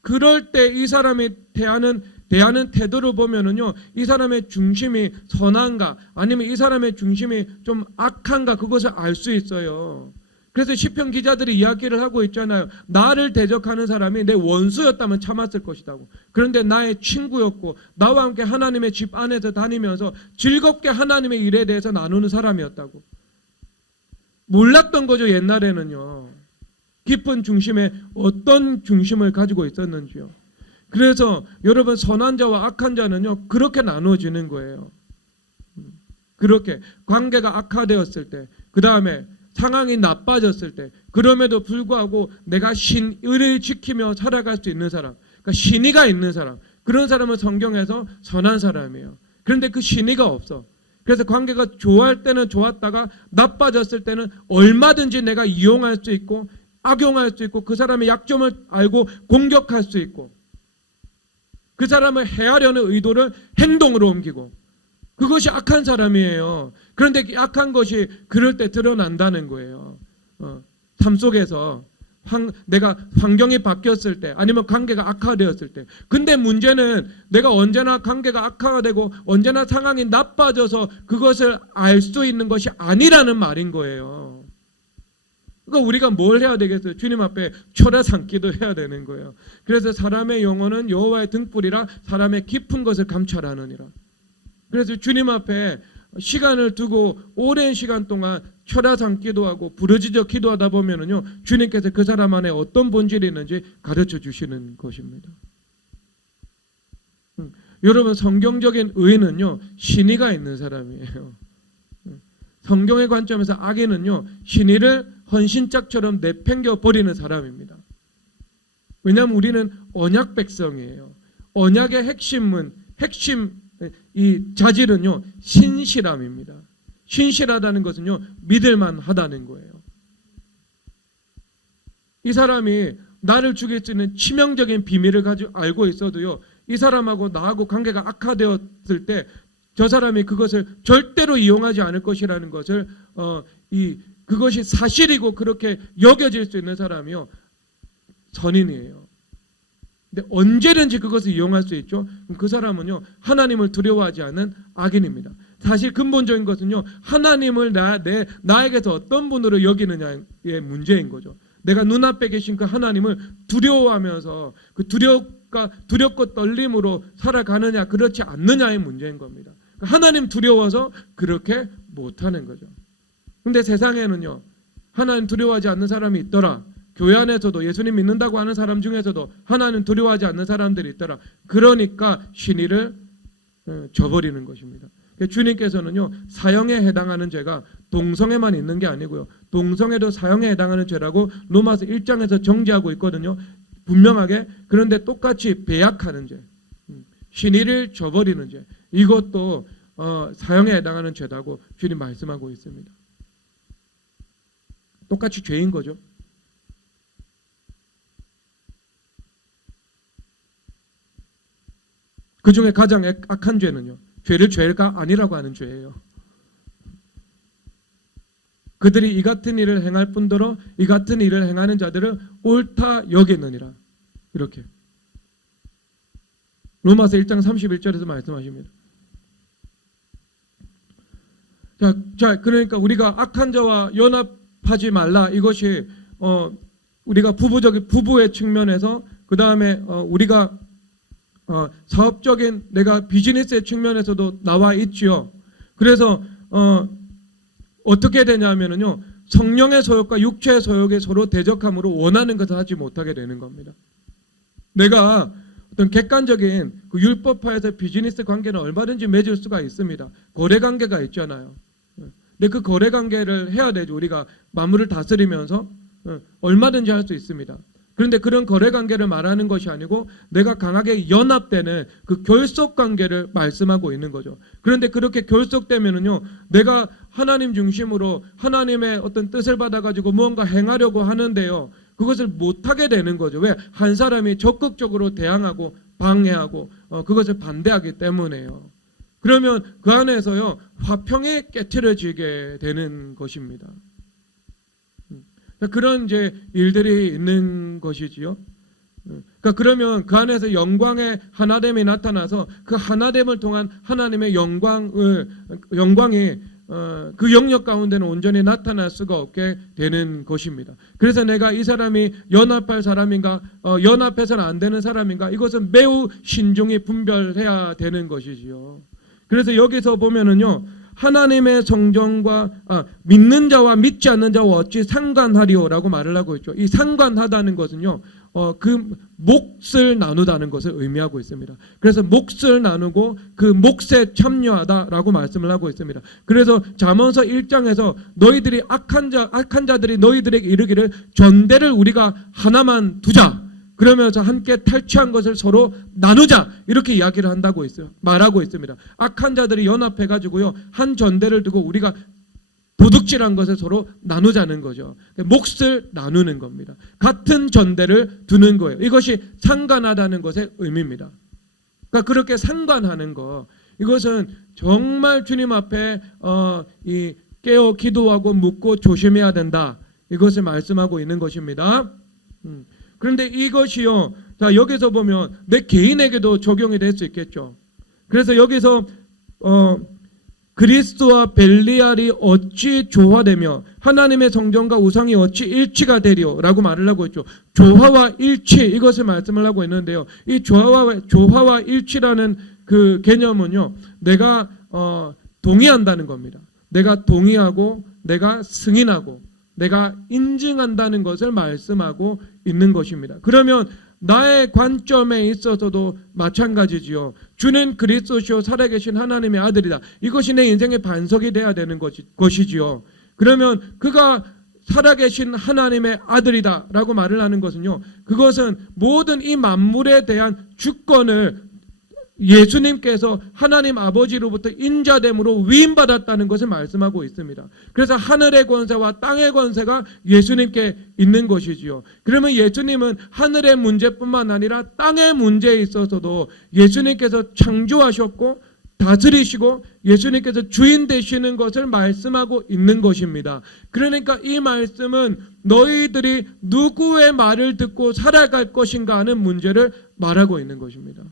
그럴 때 이 사람이 대하는 태도를 보면은요, 이 사람의 중심이 선한가 아니면 이 사람의 중심이 좀 악한가 그것을 알 수 있어요. 그래서 시편 기자들이 이야기를 하고 있잖아요. 나를 대적하는 사람이 내 원수였다면 참았을 것이라고. 그런데 나의 친구였고 나와 함께 하나님의 집 안에서 다니면서 즐겁게 하나님의 일에 대해서 나누는 사람이었다고. 몰랐던 거죠, 옛날에는요. 깊은 중심에 어떤 중심을 가지고 있었는지요. 그래서 여러분, 선한 자와 악한 자는요, 그렇게 나누어지는 거예요. 그렇게 관계가 악화되었을 때, 그 다음에 상황이 나빠졌을 때, 그럼에도 불구하고 내가 신의를 지키며 살아갈 수 있는 사람, 그러니까 신의가 있는 사람, 그런 사람은 성경에서 선한 사람이에요. 그런데 그 신의가 없어. 그래서 관계가 좋을 때는 좋았다가 나빠졌을 때는 얼마든지 내가 이용할 수 있고 악용할 수 있고 그 사람의 약점을 알고 공격할 수 있고 그 사람을 해하려는 의도를 행동으로 옮기고, 그것이 악한 사람이에요. 그런데 악한 것이 그럴 때 드러난다는 거예요. 삶 속에서 내가 환경이 바뀌었을 때 아니면 관계가 악화되었을 때. 근데 문제는 내가 언제나 관계가 악화되고 언제나 상황이 나빠져서 그것을 알 수 있는 것이 아니라는 말인 거예요. 그러니까 우리가 뭘 해야 되겠어요? 주님 앞에 철야상 기도해야 되는 거예요. 그래서 사람의 영혼은 여호와의 등불이라 사람의 깊은 것을 감찰하느니라. 그래서 주님 앞에 시간을 두고 오랜 시간 동안 철야상 기도하고 부르짖어 기도하다 보면은요, 주님께서 그 사람 안에 어떤 본질이 있는지 가르쳐 주시는 것입니다. 여러분, 성경적인 의인은요, 신의가 있는 사람이에요. 성경의 관점에서 악인은요, 신의를 헌신짝처럼 내팽겨 버리는 사람입니다. 왜냐하면 우리는 언약 백성이에요. 언약의 핵심 이 자질은요, 신실함입니다. 신실하다는 것은요, 믿을만 하다는 거예요. 이 사람이 나를 죽일 수 있는 치명적인 비밀을 알고 있어도요, 이 사람하고 나하고 관계가 악화되었을 때 저 사람이 그것을 절대로 이용하지 않을 것이라는 것을 그것이 사실이고 그렇게 여겨질 수 있는 사람이요, 선인이에요. 근데 언제든지 그것을 이용할 수 있죠. 그럼 그 사람은요, 하나님을 두려워하지 않는 악인입니다. 사실 근본적인 것은요, 하나님을 나에게서 어떤 분으로 여기느냐의 문제인 거죠. 내가 눈앞에 계신 그 하나님을 두려워하면서 그 두렵고 떨림으로 살아가느냐 그렇지 않느냐의 문제인 겁니다. 하나님 두려워서 그렇게 못하는 거죠. 근데 세상에는요, 하나님 두려워하지 않는 사람이 있더라. 교회 안에서도 예수님 믿는다고 하는 사람 중에서도 하나님 두려워하지 않는 사람들이 있더라. 그러니까 신의를 저버리는 것입니다. 주님께서는요, 사형에 해당하는 죄가 동성애만 있는 게 아니고요, 동성애도 사형에 해당하는 죄라고 로마서 1장에서 정죄하고 있거든요. 분명하게. 그런데 똑같이 배약하는 죄, 신의를 저버리는 죄, 이것도 사형에 해당하는 죄라고 주님 말씀하고 있습니다. 똑같이 죄인 거죠. 그 중에 가장 악한 죄는요, 죄를 죄가 아니라고 하는 죄예요. 그들이 이 같은 일을 행할 뿐더러 이 같은 일을 행하는 자들을 옳다 여기느니라. 이렇게 로마서 1장 31절에서 말씀하십니다. 자, 그러니까 우리가 악한 자와 연합하지 말라. 이것이 우리가 부부의 측면에서, 그 다음에 우리가 사업적인 내가 비즈니스의 측면에서도 나와 있지요. 그래서 어떻게 되냐면요, 성령의 소욕과 육체의 소욕이 서로 대적함으로 원하는 것을 하지 못하게 되는 겁니다. 내가 어떤 객관적인 그 율법화에서 비즈니스 관계는 얼마든지 맺을 수가 있습니다. 거래 관계가 있잖아요. 근데 그 거래 관계를 해야 되죠. 우리가 만물을 다스리면서 얼마든지 할 수 있습니다. 그런데 그런 거래 관계를 말하는 것이 아니고 내가 강하게 연합되는 그 결속 관계를 말씀하고 있는 거죠. 그런데 그렇게 결속되면은요, 내가 하나님 중심으로 하나님의 어떤 뜻을 받아가지고 무언가 행하려고 하는데요, 그것을 못하게 되는 거죠. 왜? 한 사람이 적극적으로 대항하고 방해하고 그것을 반대하기 때문에요. 그러면 그 안에서요, 화평이 깨트려지게 되는 것입니다. 그런 이제 일들이 있는 것이지요. 그러니까 그러면 그 안에서 영광의 하나됨이 나타나서 그 하나됨을 통한 하나님의 영광이 그 영역 가운데는 온전히 나타날 수가 없게 되는 것입니다. 그래서 내가 이 사람이 연합할 사람인가, 연합해서는 안 되는 사람인가, 이것은 매우 신중히 분별해야 되는 것이지요. 그래서 여기서 보면은요, 하나님의 성전과 믿는 자와 믿지 않는 자와 어찌 상관하리오라고 말을 하고 있죠. 이 상관하다는 것은요, 그 몫을 나누다는 것을 의미하고 있습니다. 그래서 몫을 나누고 그 몫에 참여하다라고 말씀을 하고 있습니다. 그래서 잠언서 1장에서 너희들이 악한 자들이 너희들에게 이르기를 전대를 우리가 하나만 두자, 그러면서 함께 탈취한 것을 서로 나누자, 이렇게 이야기를 한다고 있어요. 말하고 있습니다. 악한 자들이 연합해가지고요, 한 전대를 두고 우리가 도둑질한 것을 서로 나누자는 거죠. 몫을 나누는 겁니다. 같은 전대를 두는 거예요. 이것이 상관하다는 것의 의미입니다. 그러니까 그렇게 상관하는 거, 이것은 정말 주님 앞에 깨어 기도하고 묻고 조심해야 된다, 이것을 말씀하고 있는 것입니다. 그런데 이것이요, 자, 여기서 보면 내 개인에게도 적용이 될 수 있겠죠. 그래서 여기서 그리스도와 벨리알이 어찌 조화되며 하나님의 성전과 우상이 어찌 일치가 되리오 라고 말을 하고 있죠. 조화와 일치, 이것을 말씀을 하고 있는데요, 이 조화와 일치라는 그 개념은요, 내가 동의한다는 겁니다. 내가 동의하고 내가 승인하고 내가 인증한다는 것을 말씀하고 있는 것입니다. 그러면 나의 관점에 있어서도 마찬가지지요. 주는 그리스도시요 살아계신 하나님의 아들이다. 이것이 내 인생의 반석이 돼야 되는 것이지요. 그러면 그가 살아계신 하나님의 아들이다 라고 말을 하는 것은요, 그것은 모든 이 만물에 대한 주권을 예수님께서 하나님 아버지로부터 인자됨으로 위임받았다는 것을 말씀하고 있습니다. 그래서 하늘의 권세와 땅의 권세가 예수님께 있는 것이지요. 그러면 예수님은 하늘의 문제뿐만 아니라 땅의 문제에 있어서도 예수님께서 창조하셨고 다스리시고 예수님께서 주인 되시는 것을 말씀하고 있는 것입니다. 그러니까 이 말씀은 너희들이 누구의 말을 듣고 살아갈 것인가 하는 문제를 말하고 있는 것입니다.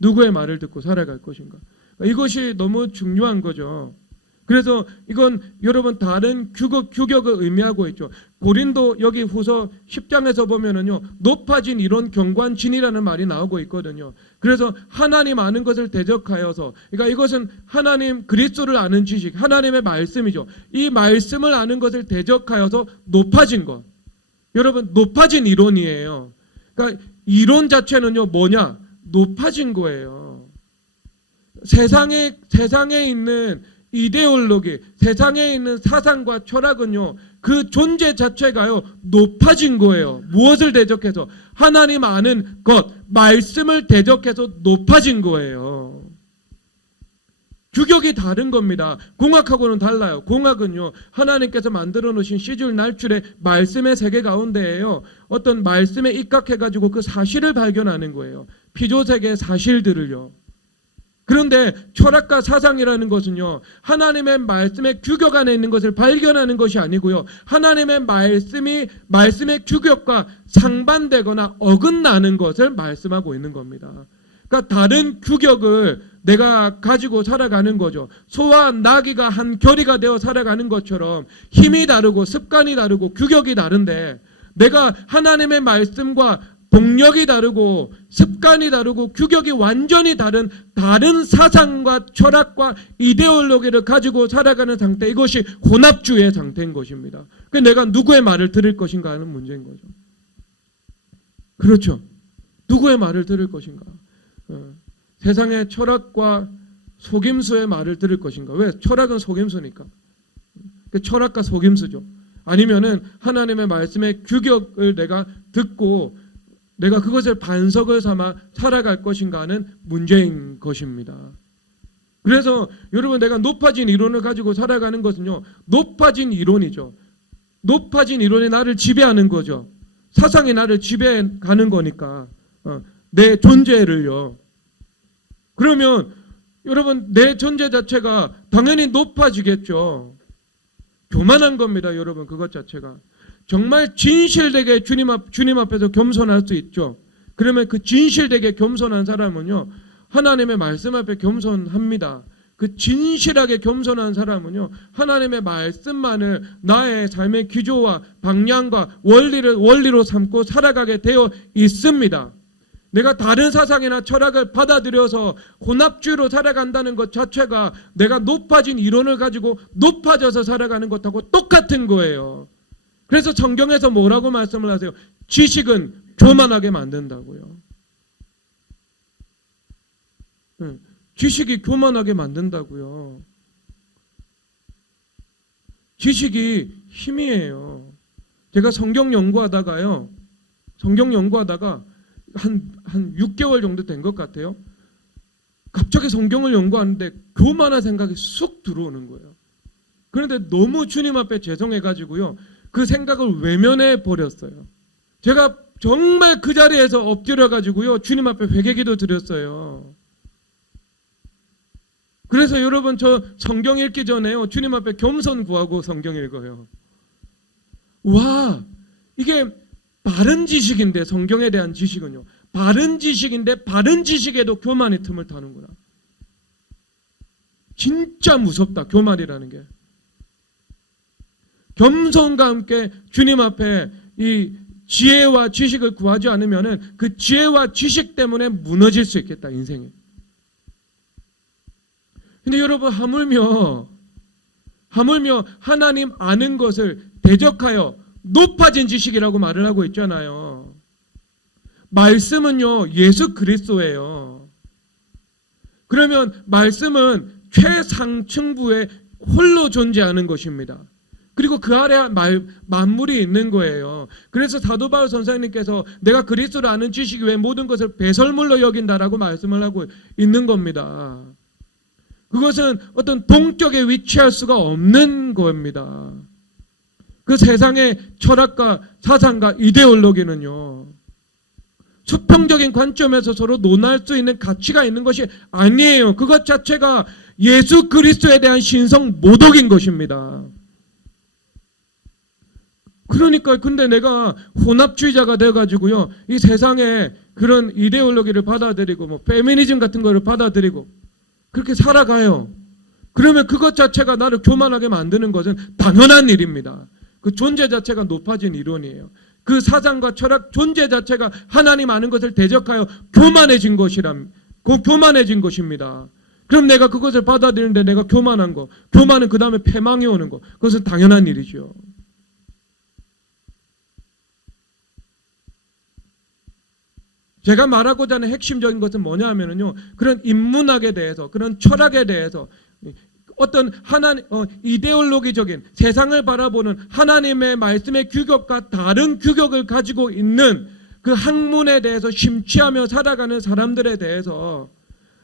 누구의 말을 듣고 살아갈 것인가. 이것이 너무 중요한 거죠. 그래서 이건 여러분 다른 규격을 의미하고 있죠. 고린도 여기 후서 10장에서 보면은요, 높아진 이론 경관진이라는 말이 나오고 있거든요. 그래서 하나님 아는 것을 대적하여서, 그러니까 이것은 하나님 그리스도를 아는 지식, 하나님의 말씀이죠. 이 말씀을 아는 것을 대적하여서 높아진 것. 여러분, 높아진 이론이에요. 그러니까 이론 자체는요, 뭐냐? 높아진 거예요. 세상에 있는 이데올로기, 세상에 있는 사상과 철학은요, 그 존재 자체가요, 높아진 거예요. 무엇을 대적해서? 하나님 아는 것, 말씀을 대적해서 높아진 거예요. 규격이 다른 겁니다. 공학하고는 달라요. 공학은요, 하나님께서 만들어 놓으신 시줄 날출의 말씀의 세계 가운데에요, 어떤 말씀에 입각해가지고 그 사실을 발견하는 거예요. 피조세계의 사실들을요. 그런데 철학과 사상이라는 것은요, 하나님의 말씀의 규격 안에 있는 것을 발견하는 것이 아니고요, 하나님의 말씀의 규격과 상반되거나 어긋나는 것을 말씀하고 있는 겁니다. 그러니까 다른 규격을 내가 가지고 살아가는 거죠. 소와 나귀가 한 결의가 되어 살아가는 것처럼 힘이 다르고 습관이 다르고 규격이 다른데, 내가 하나님의 말씀과 동력이 다르고 습관이 다르고 규격이 완전히 다른 사상과 철학과 이데올로기를 가지고 살아가는 상태, 이것이 혼합주의의 상태인 것입니다. 그래서 내가 누구의 말을 들을 것인가 하는 문제인 거죠. 그렇죠. 누구의 말을 들을 것인가. 세상의 철학과 속임수의 말을 들을 것인가. 왜? 철학은 속임수니까. 철학과 속임수죠. 아니면은 하나님의 말씀의 규격을 내가 듣고 내가 그것을 반석을 삼아 살아갈 것인가 하는 문제인 것입니다. 그래서 여러분, 내가 높아진 이론을 가지고 살아가는 것은요, 높아진 이론이죠. 높아진 이론이 나를 지배하는 거죠. 사상이 나를 지배해 가는 거니까 내 존재를요. 그러면 여러분, 내 존재 자체가 당연히 높아지겠죠. 교만한 겁니다, 여러분. 그것 자체가 정말 진실되게 주님 앞에서 겸손할 수 있죠. 그러면 그 진실되게 겸손한 사람은요, 하나님의 말씀 앞에 겸손합니다. 그 진실하게 겸손한 사람은요, 하나님의 말씀만을 나의 삶의 기조와 방향과 원리로 삼고 살아가게 되어 있습니다. 내가 다른 사상이나 철학을 받아들여서 혼합주의로 살아간다는 것 자체가 내가 높아진 이론을 가지고 높아져서 살아가는 것하고 똑같은 거예요. 그래서 성경에서 뭐라고 말씀을 하세요? 지식은 교만하게 만든다고요. 지식이 교만하게 만든다고요. 지식이 힘이에요. 제가 성경 연구하다가 한 6개월 정도 된 것 같아요. 갑자기 성경을 연구하는데 교만한 생각이 쑥 들어오는 거예요. 그런데 너무 주님 앞에 죄송해가지고요, 그 생각을 외면해 버렸어요. 제가 정말 그 자리에서 엎드려가지고요, 주님 앞에 회개기도 드렸어요. 그래서 여러분, 저 성경 읽기 전에요, 주님 앞에 겸손 구하고 성경 읽어요. 와, 이게 바른 지식인데, 성경에 대한 지식은요, 바른 지식인데 바른 지식에도 교만의 틈을 타는구나. 진짜 무섭다, 교만이라는 게. 겸손과 함께 주님 앞에 이 지혜와 지식을 구하지 않으면은 그 지혜와 지식 때문에 무너질 수 있겠다, 인생이. 근데 여러분, 하물며 하나님 아는 것을 대적하여 높아진 지식이라고 말을 하고 있잖아요. 말씀은요, 예수 그리스도예요. 그러면 말씀은 최상층부에 홀로 존재하는 것입니다. 그리고 그 아래 만물이 있는 거예요. 그래서 사도 바울 선생님께서 내가 그리스도를 아는 지식이 왜 모든 것을 배설물로 여긴다라고 말씀을 하고 있는 겁니다. 그것은 어떤 동격에 위치할 수가 없는 겁니다. 그 세상의 철학과 사상과 이데올로기는요, 수평적인 관점에서 서로 논할 수 있는 가치가 있는 것이 아니에요. 그것 자체가 예수 그리스도에 대한 신성 모독인 것입니다. 그러니까 근데 내가 혼합주의자가 돼가지고요, 이 세상에 그런 이데올로기를 받아들이고 뭐 페미니즘 같은 거를 받아들이고 그렇게 살아가요. 그러면 그것 자체가 나를 교만하게 만드는 것은 당연한 일입니다. 그 존재 자체가 높아진 이론이에요. 그 사상과 철학 존재 자체가 하나님 아는 것을 대적하여 교만해진 것입니다. 그럼 내가 그것을 받아들이는데 내가 교만한 거, 교만은 그 다음에 패망이 오는 거, 그것은 당연한 일이죠. 제가 말하고자 하는 핵심적인 것은 뭐냐 하면요, 그런 인문학에 대해서, 그런 철학에 대해서 어떤 이데올로기적인 세상을 바라보는 하나님의 말씀의 규격과 다른 규격을 가지고 있는 그 학문에 대해서 심취하며 살아가는 사람들에 대해서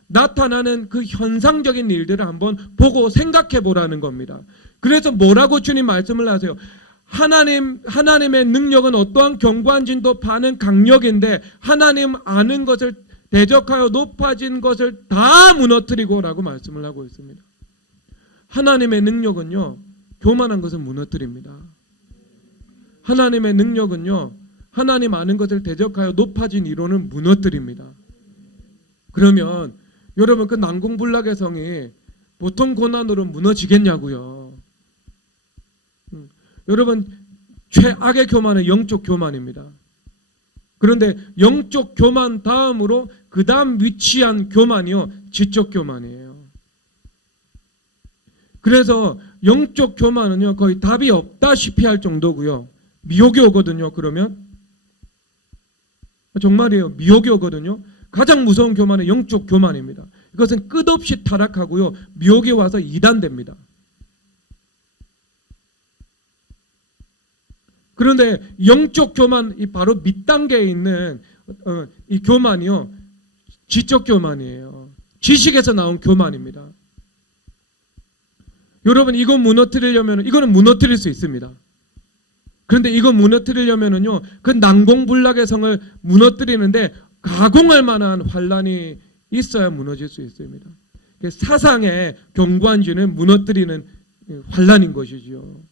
나타나는 그 현상적인 일들을 한번 보고 생각해 보라는 겁니다. 그래서 뭐라고 주님 말씀을 하세요? 하나님의 능력은 어떠한 견고한 진도 파는 강력인데 하나님 아는 것을 대적하여 높아진 것을 다 무너뜨리고 라고 말씀을 하고 있습니다. 하나님의 능력은요, 교만한 것을 무너뜨립니다. 하나님의 능력은요, 하나님 아는 것을 대적하여 높아진 이론을 무너뜨립니다. 그러면 여러분, 그 난공불락의 성이 보통 고난으로 무너지겠냐고요. 여러분, 최악의 교만은 영적 교만입니다. 그런데 영적 교만 다음으로 그 다음 위치한 교만이요, 지적 교만이에요. 그래서 영적 교만은요, 거의 답이 없다시피 할 정도고요. 미혹이 오거든요. 그러면 정말이에요. 미혹이 오거든요. 가장 무서운 교만은 영적 교만입니다. 이것은 끝없이 타락하고요, 미혹이 와서 이단됩니다. 그런데 영적 교만, 이 바로 밑단계에 있는 이 교만이요, 지적 교만이에요. 지식에서 나온 교만입니다. 여러분, 이거 무너뜨리려면, 이거는 무너뜨릴 수 있습니다. 그런데 이거 무너뜨리려면은요, 그 난공불락의 성을 무너뜨리는데 가공할 만한 환란이 있어야 무너질 수 있습니다. 사상의 경관진을 무너뜨리는 환란인 것이지요.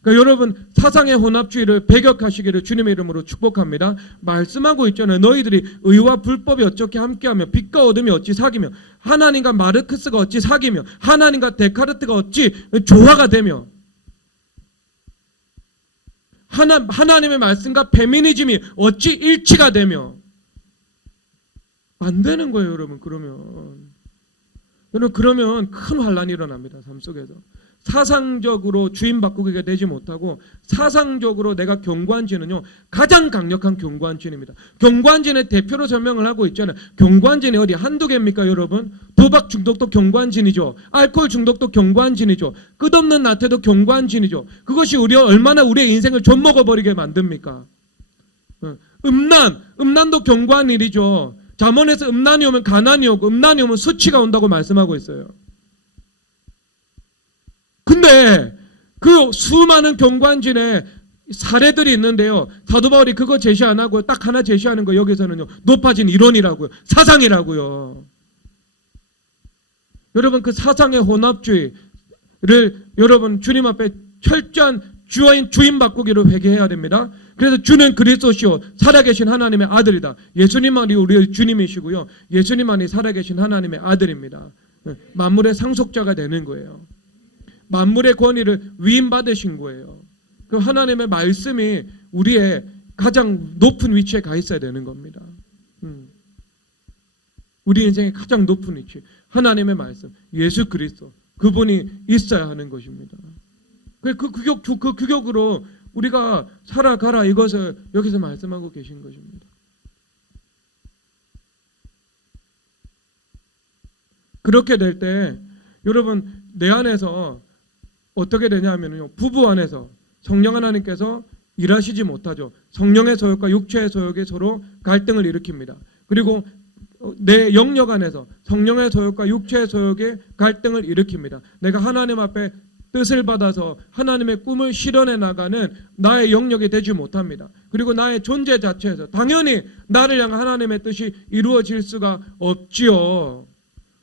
그러니까 여러분, 사상의 혼합주의를 배격하시기를 주님의 이름으로 축복합니다. 말씀하고 있잖아요. 너희들이 의와 불법이 어떻게 함께하며 빛과 어둠이 어찌 사귀며 하나님과 마르크스가 어찌 사귀며 하나님과 데카르트가 어찌 조화가 되며 하나님의 말씀과 페미니즘이 어찌 일치가 되며 안 되는 거예요. 여러분, 그러면 큰 환란이 일어납니다. 삶 속에서. 사상적으로 주인 바꾸기가 되지 못하고 사상적으로 내가 경관진은요, 가장 강력한 경관진입니다. 경관진의 대표로 설명을 하고 있잖아요. 경관진이 어디 한두 개입니까, 여러분? 도박 중독도 경관진이죠. 알코올 중독도 경관진이죠. 끝없는 나태도 경관진이죠. 그것이 얼마나 우리의 인생을 좀먹어버리게 만듭니까? 음란도 경관일이죠. 잠언에서 음란이 오면 가난이 오고 음란이 오면 수치가 온다고 말씀하고 있어요. 근데 그 수많은 경관진의 사례들이 있는데요, 사도 바울이 그거 제시 안 하고 딱 하나 제시하는 거, 여기서는요, 높아진 이론이라고요, 사상이라고요. 여러분, 그 사상의 혼합주의를 여러분 주님 앞에 철저한 주인 바꾸기로 회개해야 됩니다. 그래서 주는 그리스도시요 살아계신 하나님의 아들이다. 예수님만이 우리의 주님이시고요, 예수님만이 살아계신 하나님의 아들입니다. 만물의 상속자가 되는 거예요. 만물의 권위를 위임받으신 거예요. 그 하나님의 말씀이 우리의 가장 높은 위치에 가 있어야 되는 겁니다. 우리 인생의 가장 높은 위치, 하나님의 말씀, 예수 그리스도, 그분이 있어야 하는 것입니다. 그 규격으로 우리가 살아가라, 이것을 여기서 말씀하고 계신 것입니다. 그렇게 될 때 여러분, 내 안에서 어떻게 되냐면요, 부부 안에서 성령 하나님께서 일하시지 못하죠. 성령의 소욕과 육체의 소욕이 서로 갈등을 일으킵니다. 그리고 내 영역 안에서 성령의 소욕과 육체의 소욕이 갈등을 일으킵니다. 내가 하나님 앞에 뜻을 받아서 하나님의 꿈을 실현해 나가는 나의 영역이 되지 못합니다. 그리고 나의 존재 자체에서 당연히 나를 향한 하나님의 뜻이 이루어질 수가 없지요.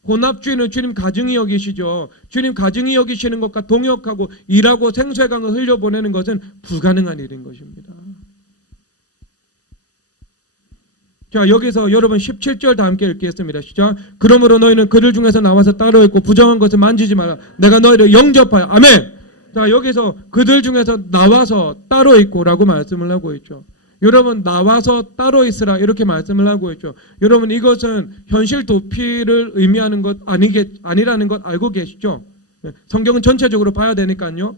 혼합주의는 주님 가증히 여기시죠. 주님 가증히 여기시는 것과 동역하고 일하고 생수의강을 흘려보내는 것은 불가능한 일인 것입니다. 자, 여기서 여러분 17절 다 함께 읽겠습니다. 시작. 그러므로 너희는 그들 중에서 나와서 따로 있고 부정한 것을 만지지 마라. 내가 너희를 영접하여. 아멘. 자, 여기서 그들 중에서 나와서 따로 있고 라고 말씀을 하고 있죠. 여러분, 나와서 따로 있으라 이렇게 말씀을 하고 있죠. 여러분, 이것은 현실 도피를 의미하는 것 아니라는 것 알고 계시죠? 성경은 전체적으로 봐야 되니까요.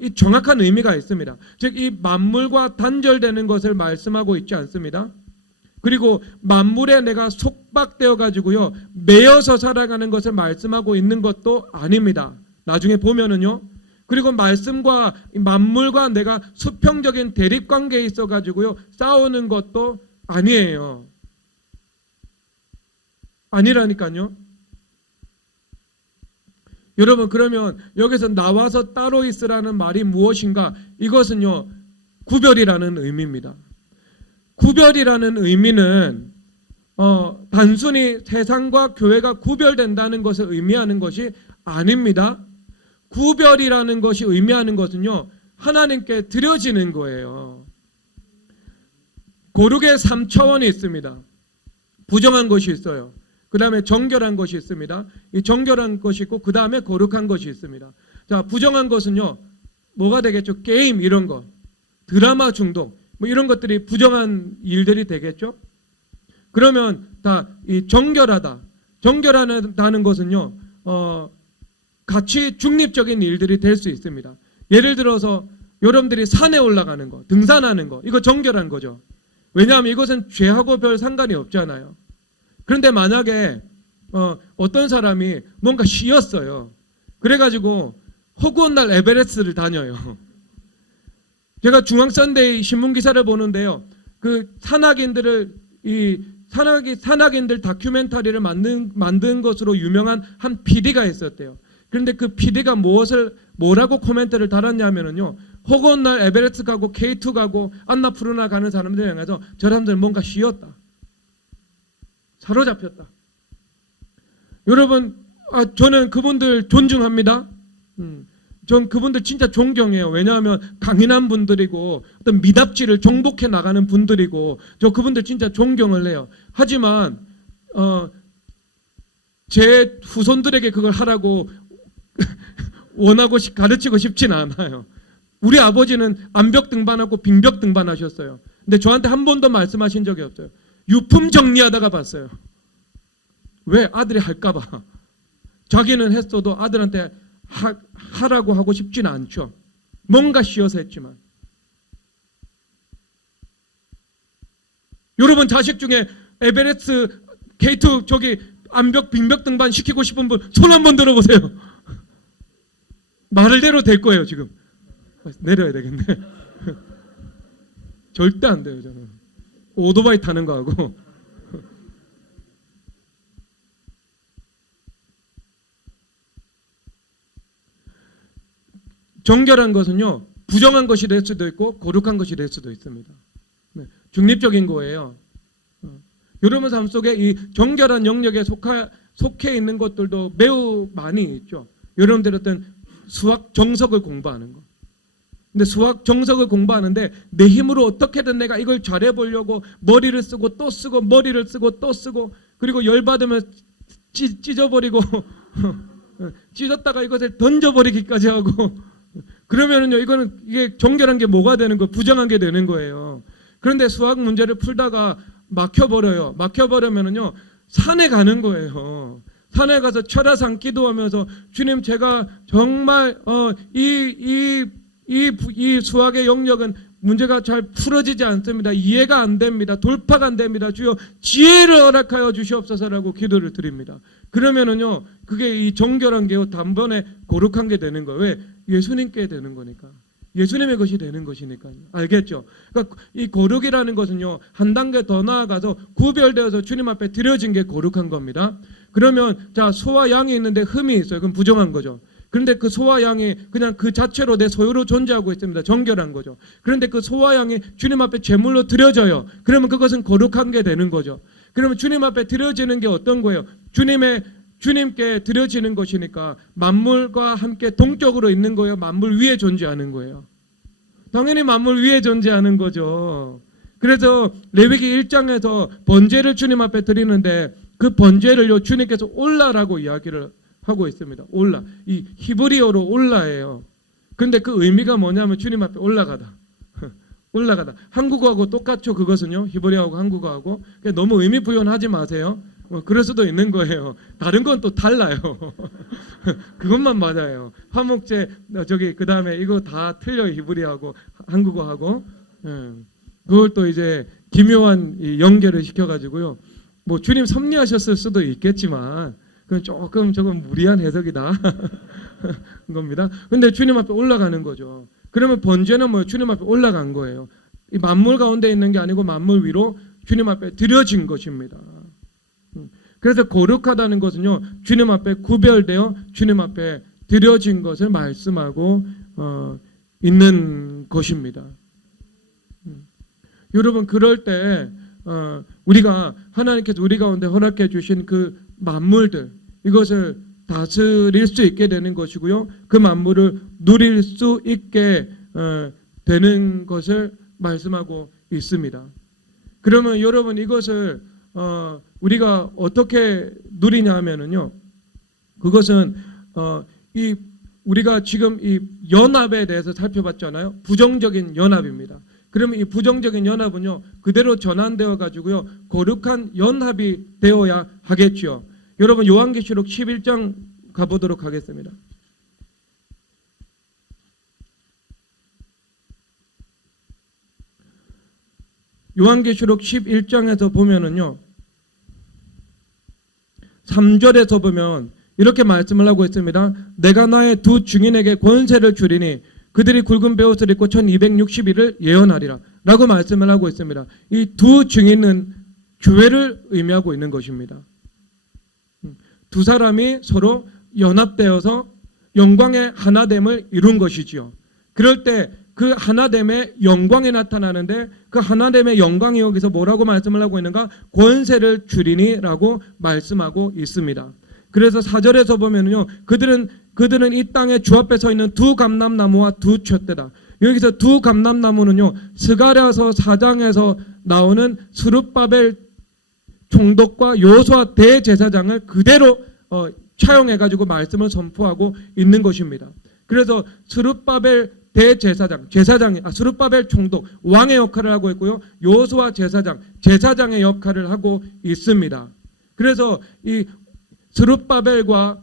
이 정확한 의미가 있습니다. 즉, 이 만물과 단절되는 것을 말씀하고 있지 않습니다. 그리고 만물에 내가 속박되어 가지고요, 매여서 살아가는 것을 말씀하고 있는 것도 아닙니다. 나중에 보면은요. 그리고 말씀과 만물과 내가 수평적인 대립관계에 있어 가지고요, 싸우는 것도 아니에요. 아니라니까요. 여러분, 그러면 여기서 나와서 따로 있으라는 말이 무엇인가? 이것은요, 구별이라는 의미입니다. 구별이라는 의미는 단순히 세상과 교회가 구별된다는 것을 의미하는 것이 아닙니다. 구별이라는 것이 의미하는 것은요, 하나님께 드려지는 거예요. 거룩의 3차원이 있습니다. 부정한 것이 있어요. 그 다음에 정결한 것이 있습니다. 이 정결한 것이 있고 그 다음에 거룩한 것이 있습니다. 자, 부정한 것은요, 뭐가 되겠죠? 게임 이런 거, 드라마 중독, 뭐 이런 것들이 부정한 일들이 되겠죠. 그러면 다 이 정결하다는 것은요, 같이 중립적인 일들이 될 수 있습니다. 예를 들어서 여러분들이 산에 올라가는 거, 등산하는 거, 이거 정결한 거죠. 왜냐하면 이것은 죄하고 별 상관이 없잖아요. 그런데 만약에 어떤 사람이 뭔가 쉬었어요. 그래가지고 허구한 날 에베레스트를 다녀요. 제가 중앙선대의 신문기사를 보는데요. 그 산악인들 다큐멘터리를 만든 것으로 유명한 한 PD가 있었대요. 그런데 그 PD가 뭐라고 코멘트를 달았냐면요. 허구한 날 에베레스트 가고 K2 가고 안나푸르나 가는 사람들 향해서 저 사람들 뭔가 쉬었다. 사로잡혔다. 여러분, 저는 그분들 존중합니다. 전 그분들 진짜 존경해요. 왜냐하면 강인한 분들이고 어떤 미답지를 정복해 나가는 분들이고 저 그분들 진짜 존경을 해요. 하지만 제 후손들에게 그걸 하라고 원하고 가르치고 싶진 않아요. 우리 아버지는 암벽 등반하고 빙벽 등반하셨어요. 근데 저한테 한 번도 말씀하신 적이 없어요. 유품 정리하다가 봤어요. 왜? 아들이 할까봐. 자기는 했어도 아들한테 하라고 하고 싶지는 않죠. 뭔가 쉬어서 했지만. 여러분 자식 중에 에베레스트 K2 저기 암벽 빙벽 등반 시키고 싶은 분 손 한번 들어보세요. 말을 대로 될 거예요 지금. 내려야 되겠네. 절대 안 돼요 저는. 오토바이 타는 거하고. 정결한 것은요, 부정한 것이 될 수도 있고 거룩한 것이 될 수도 있습니다. 네, 중립적인 거예요. 여러분 삶 속에 이 정결한 영역에 속해 있는 것들도 매우 많이 있죠. 여러분들 어떤 수학 정석을 공부하는 거. 근데 수학 정석을 공부하는데 내 힘으로 어떻게든 내가 이걸 잘해보려고 머리를 쓰고 또 쓰고 머리를 쓰고 또 쓰고 그리고 열받으면 찢어버리고 찢었다가 이것을 던져버리기까지 하고 그러면은요, 이게 정결한 게 뭐가 되는 거예요? 부정한 게 되는 거예요. 그런데 수학 문제를 풀다가 막혀버려요. 막혀버리면은요, 산에 가는 거예요. 산에 가서 철야상 기도하면서 주님, 제가 정말 이 수학의 영역은 문제가 잘 풀어지지 않습니다. 이해가 안 됩니다. 돌파가 안 됩니다. 주여 지혜를 허락하여 주시옵소서라고 기도를 드립니다. 그러면은요, 그게 이 정결한 게요, 단번에 거룩한 게 되는 거예요. 왜? 예수님께 되는 거니까. 예수님의 것이 되는 것이니까요. 알겠죠? 그러니까 이 거룩이라는 것은요, 한 단계 더 나아가서 구별되어서 주님 앞에 드려진 게 거룩한 겁니다. 그러면 자, 소와 양이 있는데 흠이 있어요. 그럼 부정한 거죠. 그런데 그 소와 양이 그냥 그 자체로 내 소유로 존재하고 있습니다. 정결한 거죠. 그런데 그 소와 양이 주님 앞에 제물로 드려져요. 그러면 그것은 거룩한 게 되는 거죠. 그러면 주님 앞에 드려지는 게 어떤 거예요? 주님께 드려지는 것이니까 만물과 함께 동격으로 있는 거예요? 만물 위에 존재하는 거예요? 당연히 만물 위에 존재하는 거죠. 그래서 레위기 1장에서 번제를 주님 앞에 드리는데 그 번제를요, 주님께서 올라라고 이야기를 하고 있습니다. 올라. 이 히브리어로 올라예요. 근데 그 의미가 뭐냐면 주님 앞에 올라가다. 올라가다. 한국어하고 똑같죠. 그것은요. 히브리어하고 한국어하고. 너무 의미 부여하지 마세요. 그럴 수도 있는 거예요. 다른 건 또 달라요. 그것만 맞아요. 화목제 저기 그 다음에 이거 다 틀려요. 히브리어하고 한국어하고. 그걸 또 이제 기묘한 연결을 시켜가지고요. 뭐 주님 섭리하셨을 수도 있겠지만 그건 조금 무리한 해석이다 겁니다. 근데 주님 앞에 올라가는 거죠. 그러면 번제는 뭐예요? 주님 앞에 올라간 거예요. 이 만물 가운데 있는 게 아니고 만물 위로 주님 앞에 드려진 것입니다. 그래서 거룩하다는 것은요, 주님 앞에 구별되어 주님 앞에 드려진 것을 말씀하고 있는 것입니다. 여러분, 그럴 때 우리가 하나님께서 우리 가운데 허락해 주신 그 만물들, 이것을 다스릴 수 있게 되는 것이고요, 그 만물을 누릴 수 있게 되는 것을 말씀하고 있습니다. 그러면 여러분, 이것을 우리가 어떻게 누리냐 하면은요, 그것은 우리가 지금 이 연합에 대해서 살펴봤잖아요. 부정적인 연합입니다. 그러면 이 부정적인 연합은요 그대로 전환되어 가지고요 거룩한 연합이 되어야 하겠죠. 여러분 요한계시록 11장 가보도록 하겠습니다. 요한계시록 11장에서 보면은요 3절에서 보면 이렇게 말씀을 하고 있습니다. 내가 나의 두 증인에게 권세를 주리니 그들이 굵은 베옷을 입고 1260일을 예언하리라 라고 말씀을 하고 있습니다. 이 두 증인은 교회를 의미하고 있는 것입니다. 두 사람이 서로 연합되어서 영광의 하나됨을 이룬 것이지요. 그럴 때 그 하나됨의 영광이 나타나는데 그 하나됨의 영광이 여기서 뭐라고 말씀을 하고 있는가? 권세를 주리니 라고 말씀하고 있습니다. 그래서 4절에서 보면요 그들은 이 땅에 주 앞에 서 있는 두 감람나무와 두 푯대다. 여기서 두 감람나무는요 스가랴서 4장에서 나오는 스룹바벨 총독과 요수아 대제사장을 그대로 차용해가지고 말씀을 선포하고 있는 것입니다. 그래서 스룹바벨 스룹바벨 총독 왕의 역할을 하고 있고요 요수아 제사장의 역할을 하고 있습니다. 그래서 이 스룹바벨과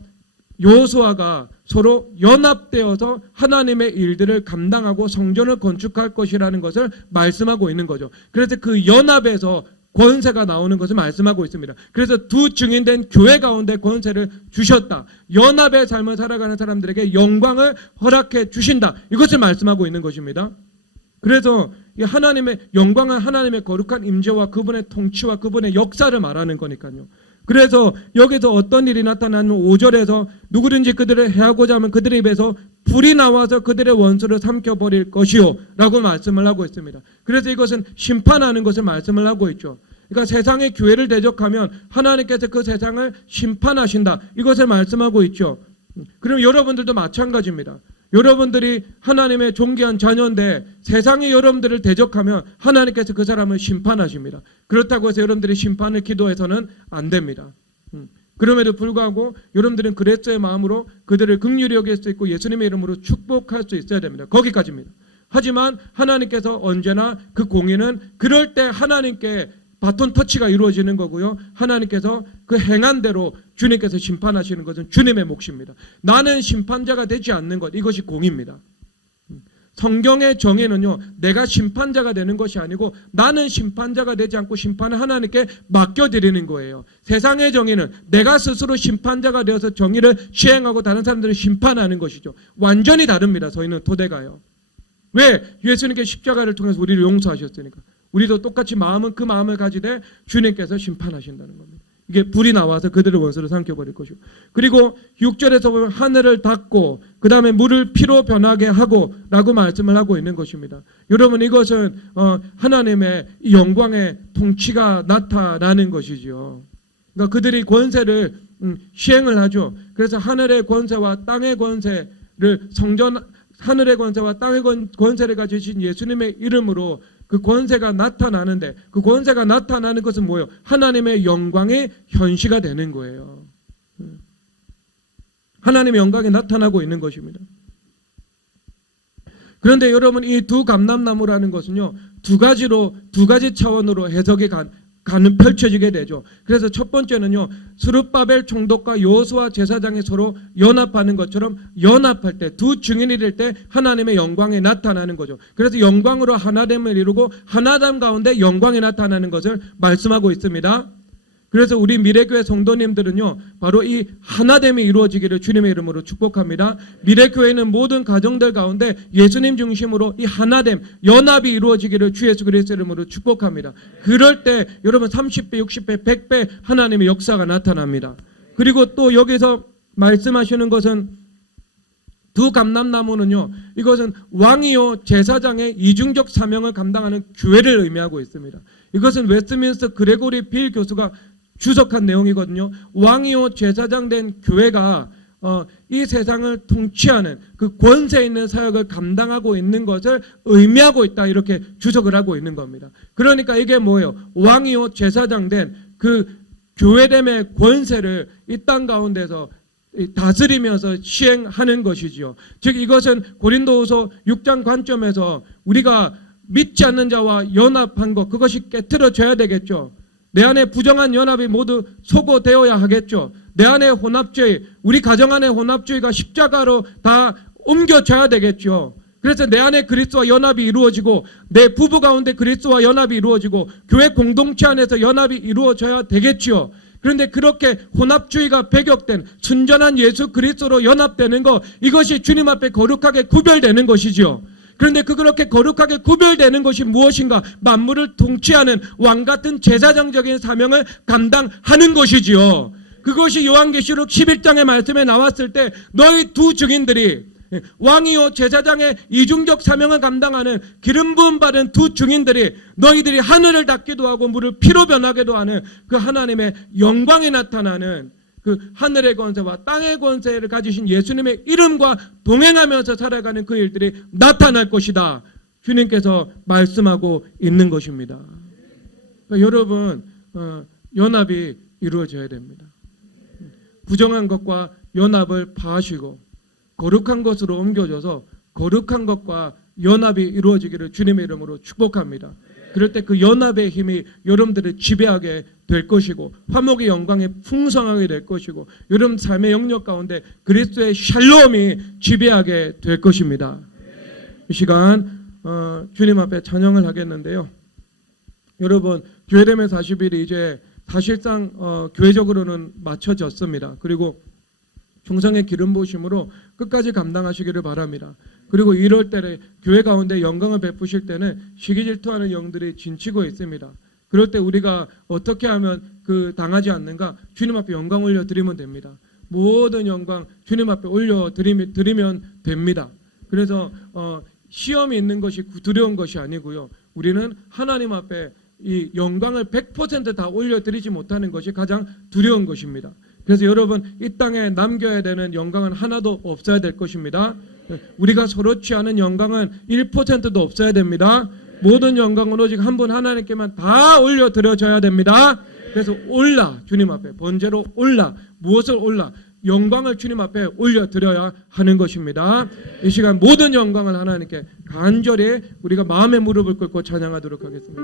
요수아가 서로 연합되어서 하나님의 일들을 감당하고 성전을 건축할 것이라는 것을 말씀하고 있는 거죠. 그래서 그 연합에서 권세가 나오는 것을 말씀하고 있습니다. 그래서 두 증인된 교회 가운데 권세를 주셨다. 연합의 삶을 살아가는 사람들에게 영광을 허락해 주신다. 이것을 말씀하고 있는 것입니다. 그래서 이 하나님의 영광은 하나님의 거룩한 임재와 그분의 통치와 그분의 역사를 말하는 거니까요. 그래서 여기서 어떤 일이 나타나는 5절에서 누구든지 그들을 해하고자 하면 그들의 입에서 불이 나와서 그들의 원수를 삼켜버릴 것이요 라고 말씀을 하고 있습니다. 그래서 이것은 심판하는 것을 말씀을 하고 있죠. 그러니까 세상의 교회를 대적하면 하나님께서 그 세상을 심판하신다. 이것을 말씀하고 있죠. 그럼 여러분들도 마찬가지입니다. 여러분들이 하나님의 존귀한 자녀인데 세상이 여러분들을 대적하면 하나님께서 그 사람을 심판하십니다. 그렇다고 해서 여러분들이 심판을 기도해서는 안 됩니다. 그럼에도 불구하고 여러분들은 그리스도의 마음으로 그들을 긍휼히 여길 수 있고 예수님의 이름으로 축복할 수 있어야 됩니다. 거기까지입니다. 하지만 하나님께서 언제나 그 공의는 그럴 때 하나님께 바톤 터치가 이루어지는 거고요. 하나님께서 그 행한 대로 주님께서 심판하시는 것은 주님의 몫입니다. 나는 심판자가 되지 않는 것, 이것이 공의입니다. 성경의 정의는요 내가 심판자가 되는 것이 아니고 나는 심판자가 되지 않고 심판을 하나님께 맡겨드리는 거예요. 세상의 정의는 내가 스스로 심판자가 되어서 정의를 시행하고 다른 사람들을 심판하는 것이죠. 완전히 다릅니다. 저희는 토대가요. 왜? 예수님께 십자가를 통해서 우리를 용서하셨으니까. 우리도 똑같이 마음은 그 마음을 가지되 주님께서 심판하신다는 겁니다. 이게 불이 나와서 그들의 원수를 삼켜버릴 것이고, 그리고 6절에서 보면 하늘을 닫고 그 다음에 물을 피로 변하게 하고 라고 말씀을 하고 있는 것입니다. 여러분 이것은 하나님의 영광의 통치가 나타나는 것이지요. 그러니까 그들이 권세를 시행을 하죠. 그래서 하늘의 권세와 땅의 권세를 하늘의 권세와 땅의 권세를 가지신 예수님의 이름으로 그 권세가 나타나는데, 그 권세가 나타나는 것은 뭐예요? 하나님의 영광의 현시가 되는 거예요. 하나님의 영광이 나타나고 있는 것입니다. 그런데 여러분 이 두 감람나무라는 것은요 두 가지 차원으로 해석이 펼쳐지게 되죠. 그래서 첫 번째는요 스룹바벨 총독과 요수아 제사장이 서로 연합하는 것처럼 연합할 때 두 증인이 될 때 하나님의 영광이 나타나는 거죠. 그래서 영광으로 하나됨을 이루고 하나됨 가운데 영광이 나타나는 것을 말씀하고 있습니다. 그래서 우리 미래교회 성도님들은요 바로 이 하나됨이 이루어지기를 주님의 이름으로 축복합니다. 미래교회는 모든 가정들 가운데 예수님 중심으로 이 하나됨, 연합이 이루어지기를 주 예수 그리스도의 이름으로 축복합니다. 그럴 때 여러분 30배, 60배, 100배 하나님의 역사가 나타납니다. 그리고 또 여기서 말씀하시는 것은 두 감람나무는요 이것은 왕이요 제사장의 이중적 사명을 감당하는 교회를 의미하고 있습니다. 이것은 웨스트민스터 그레고리 빌 교수가 주석한 내용이거든요. 왕이요 제사장 된 교회가 이 세상을 통치하는 그 권세 있는 사역을 감당하고 있는 것을 의미하고 있다, 이렇게 주석을 하고 있는 겁니다. 그러니까 이게 뭐예요? 왕이요 제사장 된 그 교회됨의 권세를 이 땅 가운데서 다스리면서 시행하는 것이지요. 즉 이것은 고린도후서 6장 관점에서 우리가 믿지 않는 자와 연합한 것, 그것이 깨트려져야 되겠죠. 내 안에 부정한 연합이 모두 소거되어야 하겠죠. 내 안에 혼합주의, 우리 가정 안에 혼합주의가 십자가로 다 옮겨져야 되겠죠. 그래서 내 안에 그리스도와 연합이 이루어지고 내 부부 가운데 그리스도와 연합이 이루어지고 교회 공동체 안에서 연합이 이루어져야 되겠죠. 그런데 그렇게 혼합주의가 배격된 순전한 예수 그리스도로 연합되는 것, 이것이 주님 앞에 거룩하게 구별되는 것이죠. 그런데 그렇게 거룩하게 구별되는 것이 무엇인가? 만물을 통치하는 왕같은 제사장적인 사명을 감당하는 것이지요. 그것이 요한계시록 11장의 말씀에 나왔을 때 너희 두 증인들이, 왕이요 제사장의 이중적 사명을 감당하는 기름 부음 받은 두 증인들이 너희들이 하늘을 닫기도 하고 물을 피로 변하게도 하는 그 하나님의 영광이 나타나는 그 하늘의 권세와 땅의 권세를 가지신 예수님의 이름과 동행하면서 살아가는 그 일들이 나타날 것이다. 주님께서 말씀하고 있는 것입니다. 그러니까 여러분, 연합이 이루어져야 됩니다. 부정한 것과 연합을 파하시고 거룩한 것으로 옮겨져서 거룩한 것과 연합이 이루어지기를 주님의 이름으로 축복합니다. 그럴 때 그 연합의 힘이 여러분들을 지배하게 될 것이고 화목의 영광에 풍성하게 될 것이고 여러분 삶의 영역 가운데 그리스도의 샬롬이 지배하게 될 것입니다. 이 시간 주님 앞에 찬양을 하겠는데요. 여러분, 교회됨의 40일이 이제 사실상 교회적으로는 마쳐졌습니다. 그리고 충성의 기름 부으심으로 끝까지 감당하시기를 바랍니다. 그리고 이럴 때는 교회 가운데 영광을 베푸실 때는 시기질투하는 영들이 진치고 있습니다. 그럴 때 우리가 어떻게 하면 당하지 않는가? 주님 앞에 영광 올려드리면 됩니다. 모든 영광 주님 앞에 올려드리면 됩니다. 그래서 시험이 있는 것이 두려운 것이 아니고요. 우리는 하나님 앞에 이 영광을 100% 다 올려드리지 못하는 것이 가장 두려운 것입니다. 그래서 여러분, 이 땅에 남겨야 되는 영광은 하나도 없어야 될 것입니다. 우리가 서로 취하는 영광은 1%도 없어야 됩니다. 모든 영광은 오직 한 분 하나님께만 다 올려드려져야 됩니다. 그래서 올라, 주님 앞에 번제로 올라, 무엇을 올라? 영광을 주님 앞에 올려드려야 하는 것입니다. 이 시간 모든 영광을 하나님께 간절히 우리가 마음의 무릎을 꿇고 찬양하도록 하겠습니다.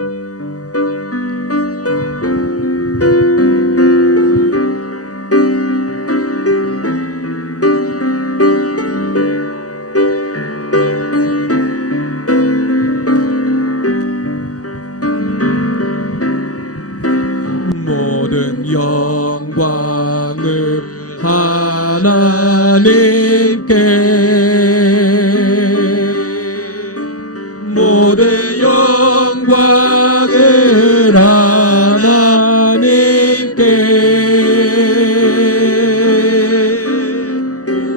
모든 영광을 하나님께, 모든 영광을 하나님께,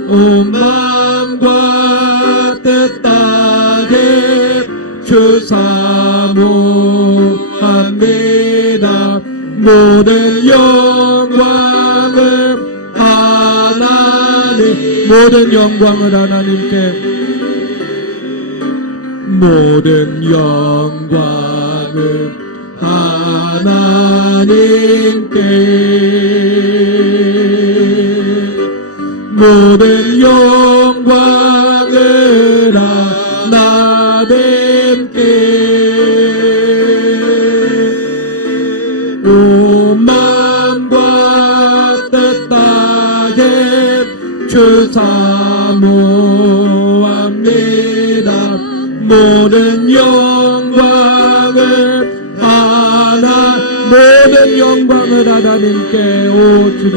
온 마음과 뜻 다해 주 사모합니다. 모든 영광을 하나님, 모든 영광을 하나님께, 모든 영광을 하나님께, 모든 영광을 하나님께, 온 마음과 뜻 다해 주 사모합니다. 모든 영광을 모든 영광을 하나님께, 오 주님,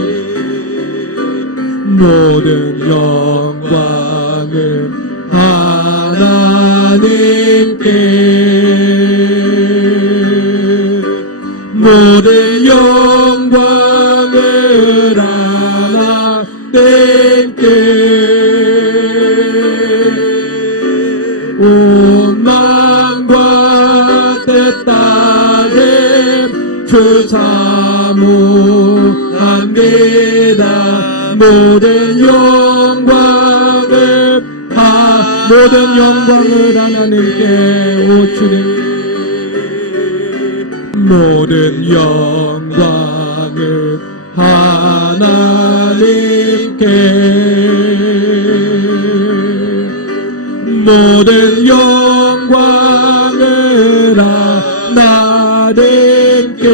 모든 영광을 하나님께, 모든 영광을 하나님께, 온 마음과 뜻 다해 주 사모합니다. 모든 영광을 하나님께, 오 주님, 모든 영광을 하나님께, 모든 영광을 하나님께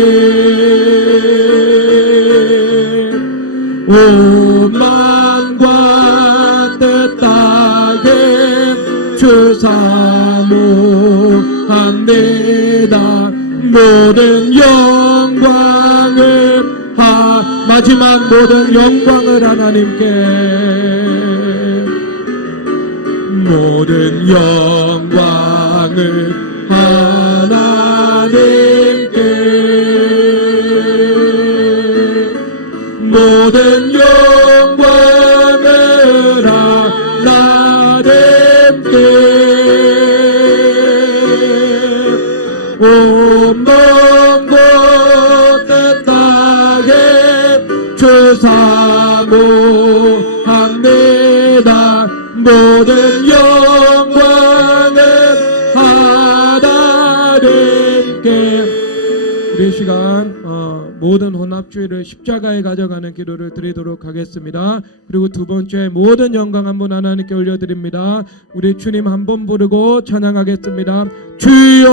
온 만과 뜻 땅에 주 사모합니다. 모든 영광을 마지막 모든 영광을 하나님께 모든 영광을 하나님께 모든 영광을 하나님께 온 먼 곳 땅에 주 사모합니다. 모든 영광을 하나님께. 우리 시간 모든 혼합주의를 십자가에 가져가는 기도를 드리도록 하겠습니다. 그리고 두 번째 모든 영광 한번 하나님께 올려드립니다. 우리 주님 한번 부르고 찬양하겠습니다. 주여